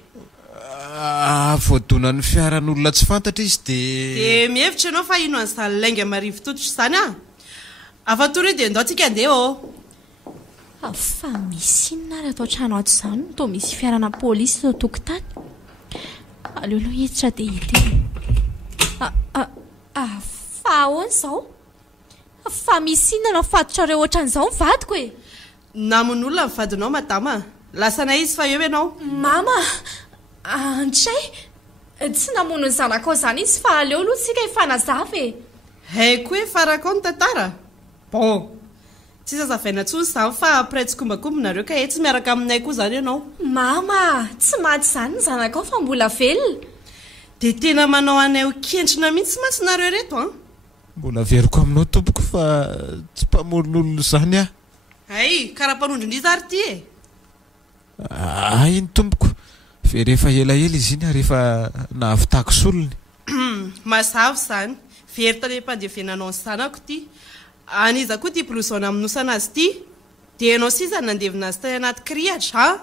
voadonan'ny fiaran'olona tsy fantatra izy dia mihevitra ianao fa ino an'izany lainga marivo tototro izany afatory dia ndao tsika andeha fa misy inona ary atao trano ato izany no toa misy fiarana polisy tao tokotany aleolo hiditra dia hita fa ahoana izao fa misy inona fatotrareo ohatran'izao mivadiko namon'olona mivadinao madama lasana izy fa eo ianao mama antray tsy namono ny zanakao izany izy fa aleo aloha tsika hifanazava haiko hoe farakao ny tantara bon tsy zazavaina tsony izany fa après tsy kombakombonareo ka tsy miaraka aminay koa izany ianao mama tsy maty izany ny zanakao fa mbola velona dia tena manao anay ho kentrina mihitsy matsinareo reto mbola veriko aminao tompoko fa tsy mpamoron'olona izany karaha mpanondrindriza ary ty iny tompoko fe rehefa elaela izy iny rehefa nahavitako solony mazava izany very tany mpandevenanao ny zanako ty aniza koa ty blousona aminosana azy ty dia ianao sisa nandevina azy tany anaty krihatra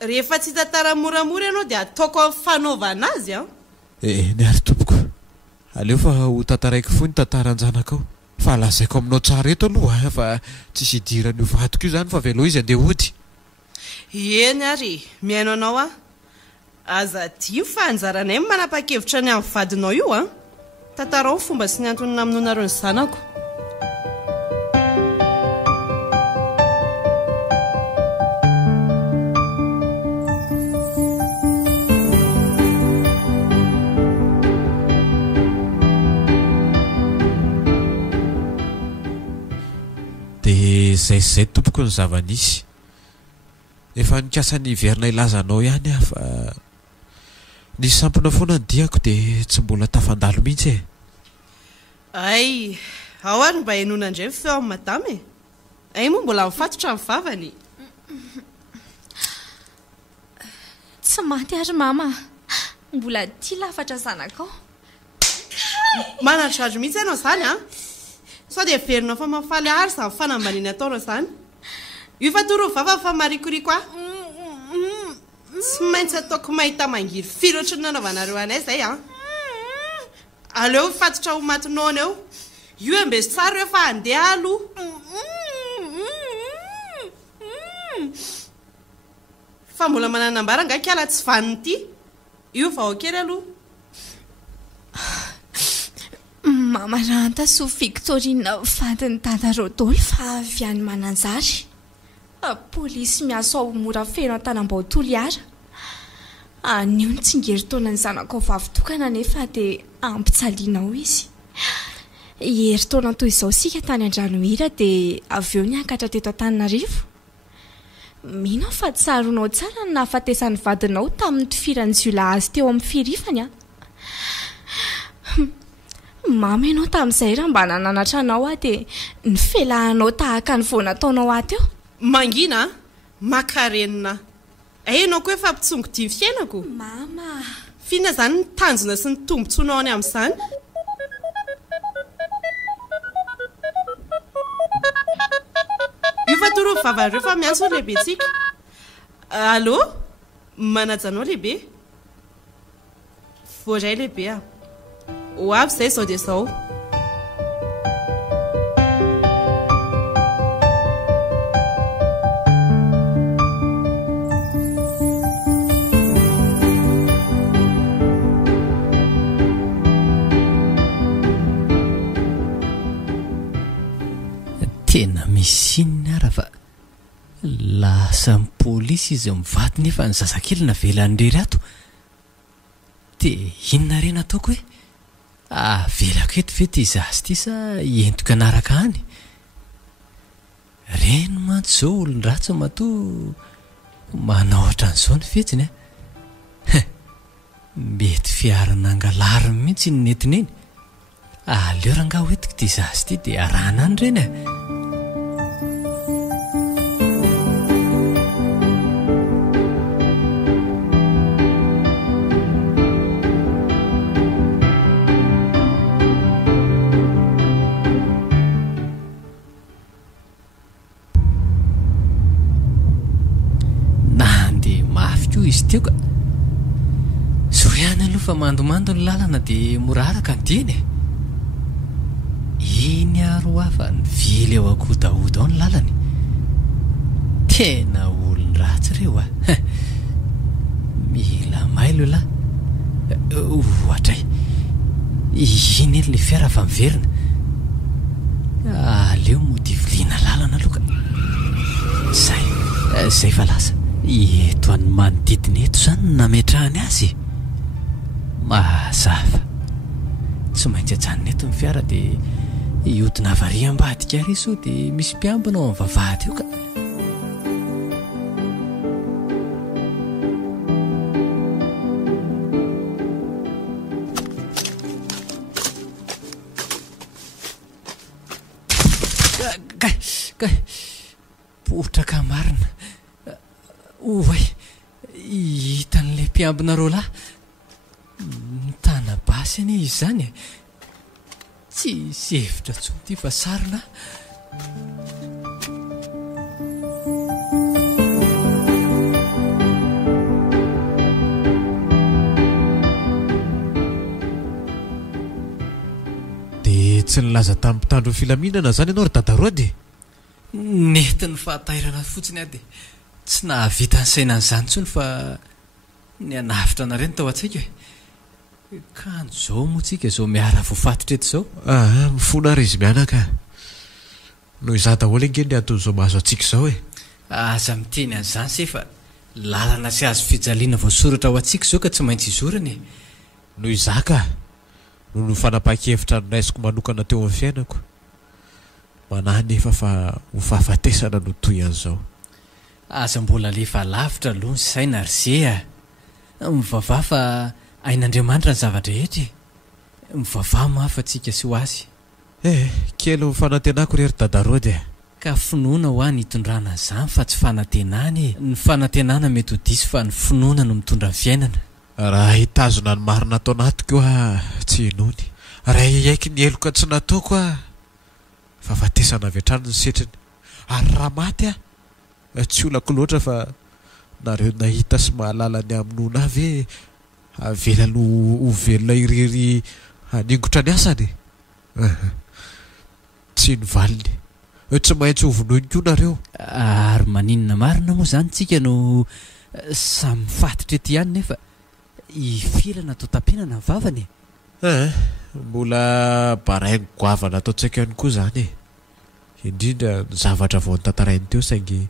rehefa tsy tantara moramora ianao dia ataoko amin'ny fanaovana azy ny ary tompoko aleo fa ho tantaraiky foa ny tantaran-janakao fa lazaiko aminao tsara eto aloha fa tsisy hidirany io vadiko io zany fa velao izy andeha hody eny ary miaino anao aza dio fa anjaranay manapa-kevitra ny amin'ny vadinao io tantarao fomba sy ny antony naminonareo ny zanako. Dia zay tompoko ny zava-nisy. Efa nikasany verina ilazanao ihany aho fa nisy sampona foana ny diako dia tsy mbola tafandalo mihitsy e. Ay, ao ary mba henona indray feo amin'ny madama e. Ay moa mbola mifatotra amin'ny vavany. Tsy maty ary mama, mbola tia lafatra zanakao. Manatra azy mihitsy ianao zany a. Sao dia verina fa mafaly ary izany fanambaniny ataonao zany. Io fa toro vava fa marikoriko a. Tsy maintsy ataoko mahita mangiry firy ohatry ny nanaovanareo anay zay a. Aleo fatotra ho matinona eo. Io embesy tsara eo fa handeha aloha. Fa mbola mananambara nga kiala tsy vaniny ity. Io va okely aloha. Mama ranta so Victorine fadiny tata Rodolphe fa avy any Mananjary. Polisy miasa ao mora feno an-tanam-baotoliara. Anio ny tsingeritaona ny zanako vavitokana nefa dia ampitsalinao izy. Heritaona toy izao sika tany Andranohira dia avy eo niakatra teto Antananarivo. Mino fa tsaronao tsara ny nahafatesany vadinao tamin'ny tifirany Jula azy teo amin'ny firifany a. Mama ianao tamin'izay raha mba nananatra anao dia ny felahanao tahaka ny vao nataonao ato eo. Mangina, makarenina. Hainao koa efa mpitsongo dia fiainako. Mama. Fina zany ny tanjona sy ny tombontsoanao any amin'izany. Io fa toro vavareo fa miantso lehibe tsika. Allô? Manajanao lehibe? Voaray lehibe a. Ho avy izay izao dia izao. Tena misinina ara fa lasa ny polisy izy mivady nefa ny zazakely navela nrery ato. Dia inona reny ataoko hoe avelako eto ve ty zazy ty sa entoka anaraka any. Reny mantsy izao olon-dratsy matoa manao ohatran'izao ny fetsiny a. Mety fiarana angalariny mihitsy ny netiny eny. Aleo raha nga hoetiko ty zazy ty dia arahana any reny a. Izy teo ka so ihany aloha fa mandomando ny lalana dia moraraka ny dieny. Iny aro hafa ny vily eo akodaoda ao ny lalany. Tena olon-dratsy reo a. Mila mailo la ohatray iny le fiara fa miverina. Aleo modiviliana lalana aloha ka zay fa lasa eto any manodidina eto zany nametrahany azy. Mazava tsy maintsy ajanona eto ny fiara dia iodina avaria ambadika ary so dia misy mpiambina ao amin'ny vavahady io ka. Potraka marina. Oay, hitan'ilay mpiambinareo lahy. Mitana basy anie izy zany e. Tsy hevitra tsony ty fa sarina. Dia tsy nilaza tamin'ny mpitandro ny filaminana zany ianao ry dadarody? Nety ny fahatairana fotsiny ady. Tsy nahavita ny sainany zany tsony fa ny anavitra nareny tao an-tsaika hoe Kanjo zao moa tsika zao miara voafatotra eto zao. Mifona ary izy mianaka noho izaho daholo angeny ataon'izao mahazo antsika izao e. Aza miteny an'izany se fa lalana sy azo fijaliana voasoratra ho antsika zao ka tsy maintsy izorany e. Noho izaho ka no fanapa-kevitra nonaisiko manokana teo amin'ny fiainako manahy nefa fa ho fahafatesana no toy an'izao. Aza mbola lefa lavitra aloha ny saina ry ze mivavaha fa ain'Andriamanitra ny zavadrehetra mivavaha mahafa antsika sy ho azy. Kely ho fanantenako rery dadarody ka finoana ho any hitondrana izany fa tsy fanantenana ny fanantenana mety ho diso fa ny finoana no mitondra ny fiainana. Raha hitazona ny marina atao anatiko tsy inony, raha iaiky ny eloka tsy nataoko fa fatesana avy hatrany ny setriny, ary raha maty tsy olako loatra fa nareo nahita sy mahalala ny aminona avy avela no ho velona irery haningotra ny asany. Tsy nyvaliny, tsy maintsy ho vonoiny koa nareo. Ary maninona marina moa zany tsika no samy fatitra ety ihany nefa ifilana atao tampenana ny vavany. Mbola baraingo goavana ataontsika ihany koa zany indrindra ny zavatra vao nitantarainy teo saingy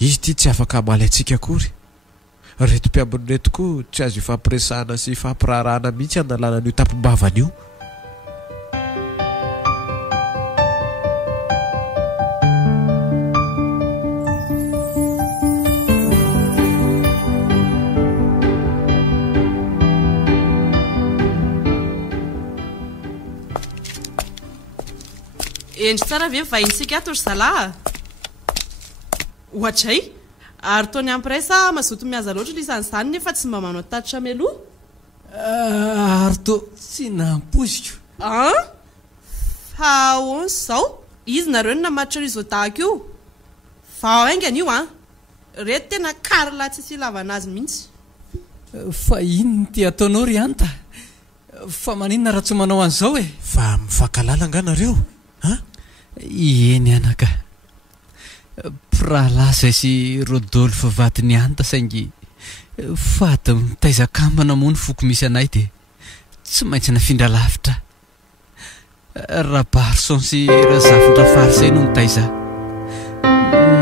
izy ity tsy afaka hamaly antsika akory. Reto mpiambiny reto koa tsy azo ifampiresahana sy fampirarahana mihitsy analana n'io tampom-bavana io. Endry tsara ve vahinsika ato ry zalahy? Ohatray ary tony ampiraisa mazoto mihaza loatra lisan'izany nefa tsy mba manao tatitra mialoha. Ary to tsy nampoziko. Fa ahoana izao? Izy nareo no namatotra rizao tahaka io. Vao aingana io reto tena karla tsy silavana azy mihitsy. Fa ino ty ataonao ry anta? Fa maninona raha tsy manao an'izao e? Fa mifankalala anga nareo? Eny anaka Pralaza sy Rodolphe vatiny anta saingy fady mitaizakambana moa ny foko misy anay dia tsy maintsy nafindra lavitra. Rabarson sy razafindra farisay no nitaiza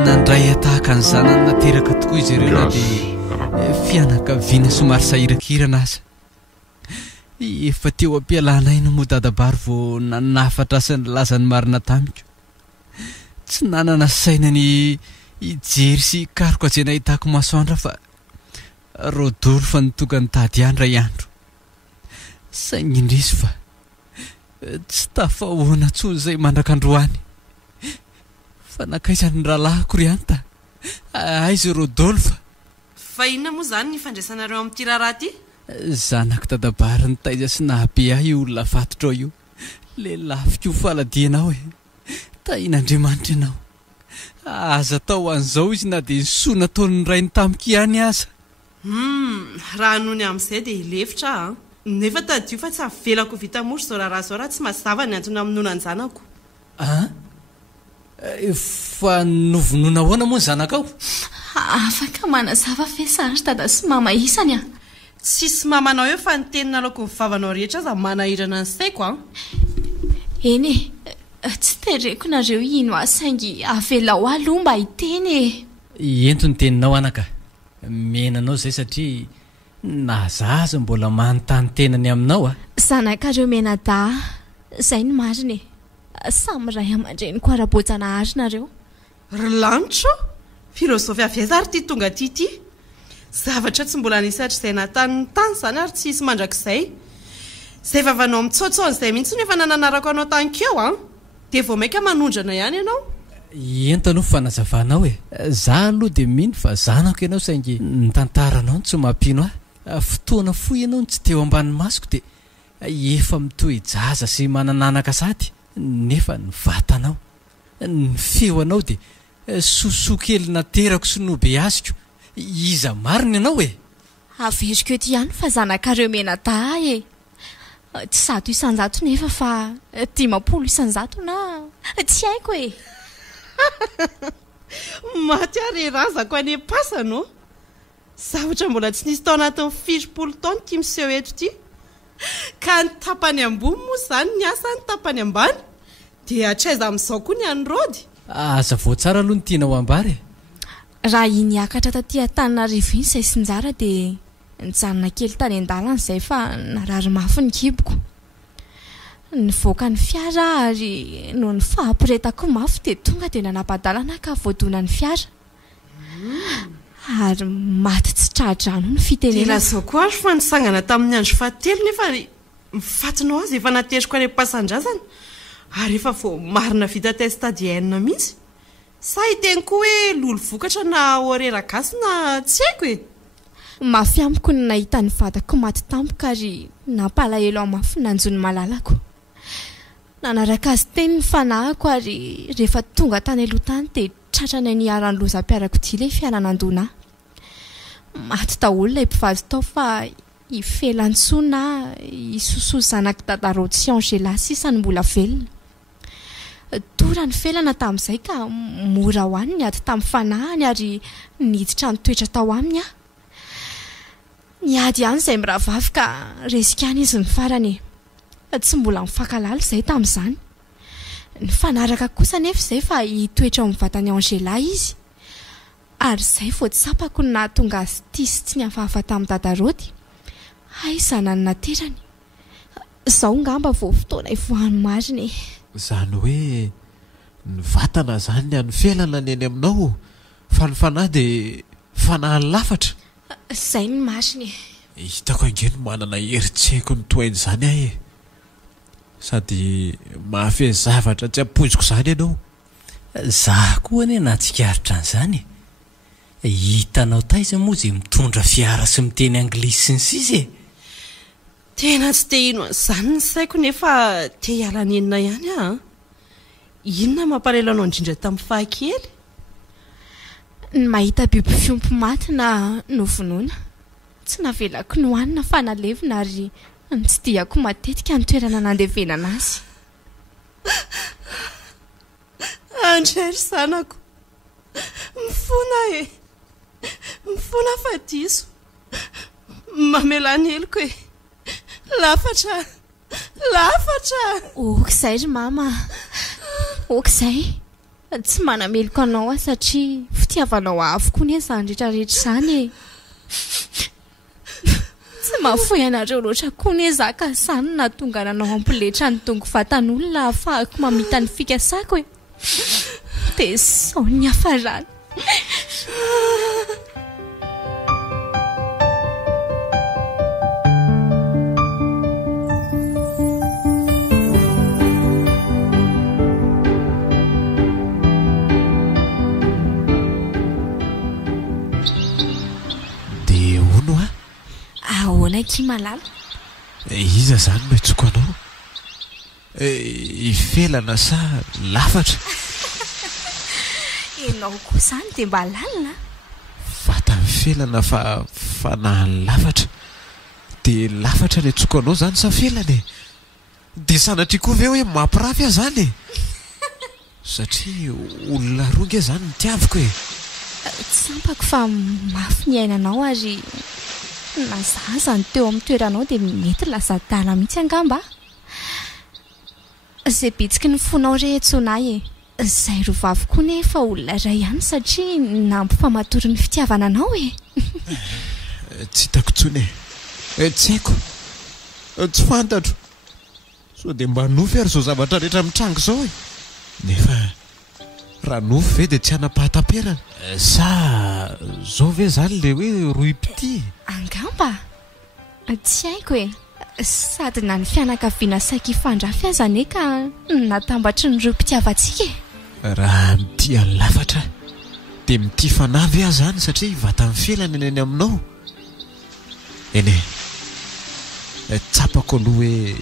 nandray atahaka ny zanany nateraka tokoa izy ireo na dia fianakaviana somary sahirakirana aza. Efa teo ampialanay no moa dadabary vao nanafatra sy nilazany marina tamiko. Tsy nanana saina ny ijery sy karoka izay nahitako masoandra fa Rodolphe nitoka ny tady ihany ray andro. Saingy indrisy fa tsy tafahoana tsony izay mandrak'androany. Fa nakaizany rahalahiko ry anta. Aizy Rodolphe. Fa inona moa zany ny fandraisanareo amin'ity raharaha ty? Zanako dadabary nitaiza sy nahabe ahy io olona fatotra io. Lelafiko faladianao e. Tain'Andriamanitra ianao. Aza tao an'izao izy na dia nysoa nataony ny rainy tamiko ihany aza. Raha nohony amin'izay dia ilefitra nefa tadio fa tsy avelako vita mosy izao raharaha izao raha tsy mazava ny antony aminona ny zanako. Fa novonoana ahoana moa ny zanakao? Afaka manazava fe sary dada sy mama isany Tsisy mamanao eo fa ny tenina laoko ny vavanao rehetra aza manahirana ny saiko Eny tsy tereko nareo ino saingy avela ho aloha mba hiteny Ento ny teninao anaka. Menanao izay satria nazaza mbola manontany tenany aminao Zanakareo menada izay ny mariny samy ray aman-dreniko ara-boajanahary nareo. Ry lanitra filôzofy aveza ary ty tonga ty zavatra tsy mbola nisatra izay natan'ny tany zany ary tsy hisy mandrakizay. Izay vavanao mitsaotsaony izay mihitsy nefa nananarako anao tankeo dia vao maika manondrana ihany ianao. Ento aloha fanazavanao za aloha dia mino fa zanako ianao saingy ny tantaranao tsy mampino fotoana foy ianao ny tsy teo ambany masoko dia efa mitohy jaza sy manananaka sady nefa ny vatanao ny feoanao dia sosoa kely naterako sy nobe aziko. Iza marina ianao Averiko ety ihany fa zanakareo menada tsy zato isanjato nefa fa 500 isanjato na tsy haiko Maty ary razako any pasano. Zavatra mbola tsy nisy tao anatin'ny 7 taona ty miseho eto ty. ka ny tapany ambony moa zany ny asa ny tapany ambany dia atraiza amin'izao koa ny anyrody aza vao tsara aloha ny tiana ho ambary raha iniakatra taty Antananarivo iny izay sinjara dia nijanona kely tany an-dalana izay fa narary mafy ny kiboko nivoaka ny fiara ary no ny fahampiretako mafy dia tonga dia nanapa-dalana ka voadona ny fiara ary maty tsy tradrano ny fitenena zao koa ary fa nisangana tamin'ny andro fahatelo nefa mifatinao azy efa nateriko any am-pasandrazana ary efa vao marina vita test ADN mihitsy sa hiteny koa hoe lolo vokatra na horera gasy na tsy haiko e mafy amiko ny nahita ny vadako maty tampoka ary nampalahelo aho mafy nanjony malalako nanaraka azy teny ny fanahako ary rehefa tonga tany aloha tany dia tratrany niarany lozam-piarako dia ilay fiaranandona maty daholo ilay mpivady tao fa ifelantsona isoso zanaky dadarody sy Angela sisany mbola velona tora ny felana tamin'izay ka mora ho any ady tamin'ny fanahany ary niditra ny toetra tao aminy aho niady ihany izay miravavy ka resika any izy ny farany tsy mbola mifankalala izay tamin'izany ny fanaraka kosa nefa izay fa hitoetra ao mivatany Angela izy ary izay vao tsapako ny nahatonga azy tia sy tsy nihafahafa tamin'ny dadarody aizana ny naterany izao ngamba vao fotoana ivoahany mariny zany hoe ny vatana zany ny felana ny eny aminao fa ny fanahy dia fanahy lafatra izay ny mariny hitako angeny manana hery tsy haiko ny toainy zany ahy sady mahafehy zavatra tsy ampoiziko zany ianao za koa ane natsikaritra an'izany hitanao taiza moa izay mitondra fiara sy miteny anglisy sy ny sisa e tena tsy te ino an'izany ny saiko nefa te hialany enina ihany a inona mampalelonao indrindra tamin'ny fahakely ny mahita biby fiompo maty na novonoina tsy navelako ny hoanina fa nalevina ary tsy diako matetika ny toerana nandevenana azy andrery zanako mifona e mifona fa diso mamelany eloko e lafatra okizay ry mama okizay tsy manameloko anao a satria fitiavanao avokoa ny zany rehetrarehetra zany e tsy mahafoy anareo loatra koa ny zaka zany nahatonga nanao ampiletra ny tongo vatan'olona ahafahako mamita ny fikasako e dia sao ny hafarany ahoana ki malala iza zany maitsoko anao ifelana sa lafatra enao koa zany dia mba lalina vata mifelana fa fanahy lafatra dia lafatra ny atsoko anao zany sa felana e dia sanatria koa ve hoe mampirafy aho zany e satria olona ronga zany ny tiaviko e tsy sampako fa mafy ny ainanao ary nazazany teo amin'ny toeranao dia mety lasa dala mihitsy angamba izay bitsiky ny fonao rehetsonay e izay rovavy koa nefa olona iray ihany satria nampifamatory ny fitiavana anao e tsy hitako tsony e tsy haiko tsy fantatro so dia mba nofy ary zao zavatra rehetra mitrango izao e nefa raha nofy ve dia tsy hanam-pahatamperana sa zao ve zany le hoe roy piti angamba tsy haiko e sady na ny fianakaviana saika ifandrafy azane ka natambatry ny roy mpitiavantsika e raha mity any lafatra dia mity fanavy aho zany satria vata mifelana eny aminao eny e tsapako aloha hoe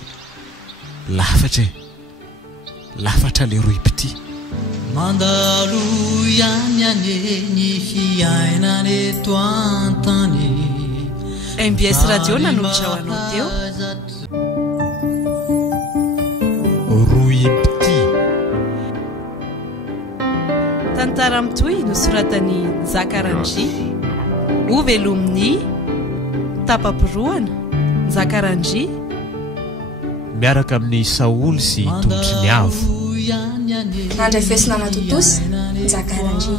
lafatra e lafatra le roy piti mandalo ihany ane ny fiainana eto an-tany MBS radio nanombotra ho anao teo roy piti tantara mitohy nosoratany Zakarandry ovelomin'ny tapapiroana Zakarandry miaraka amin'ny Saoly sy tongotry ny avo. nandray fiasinana totosy njakarandry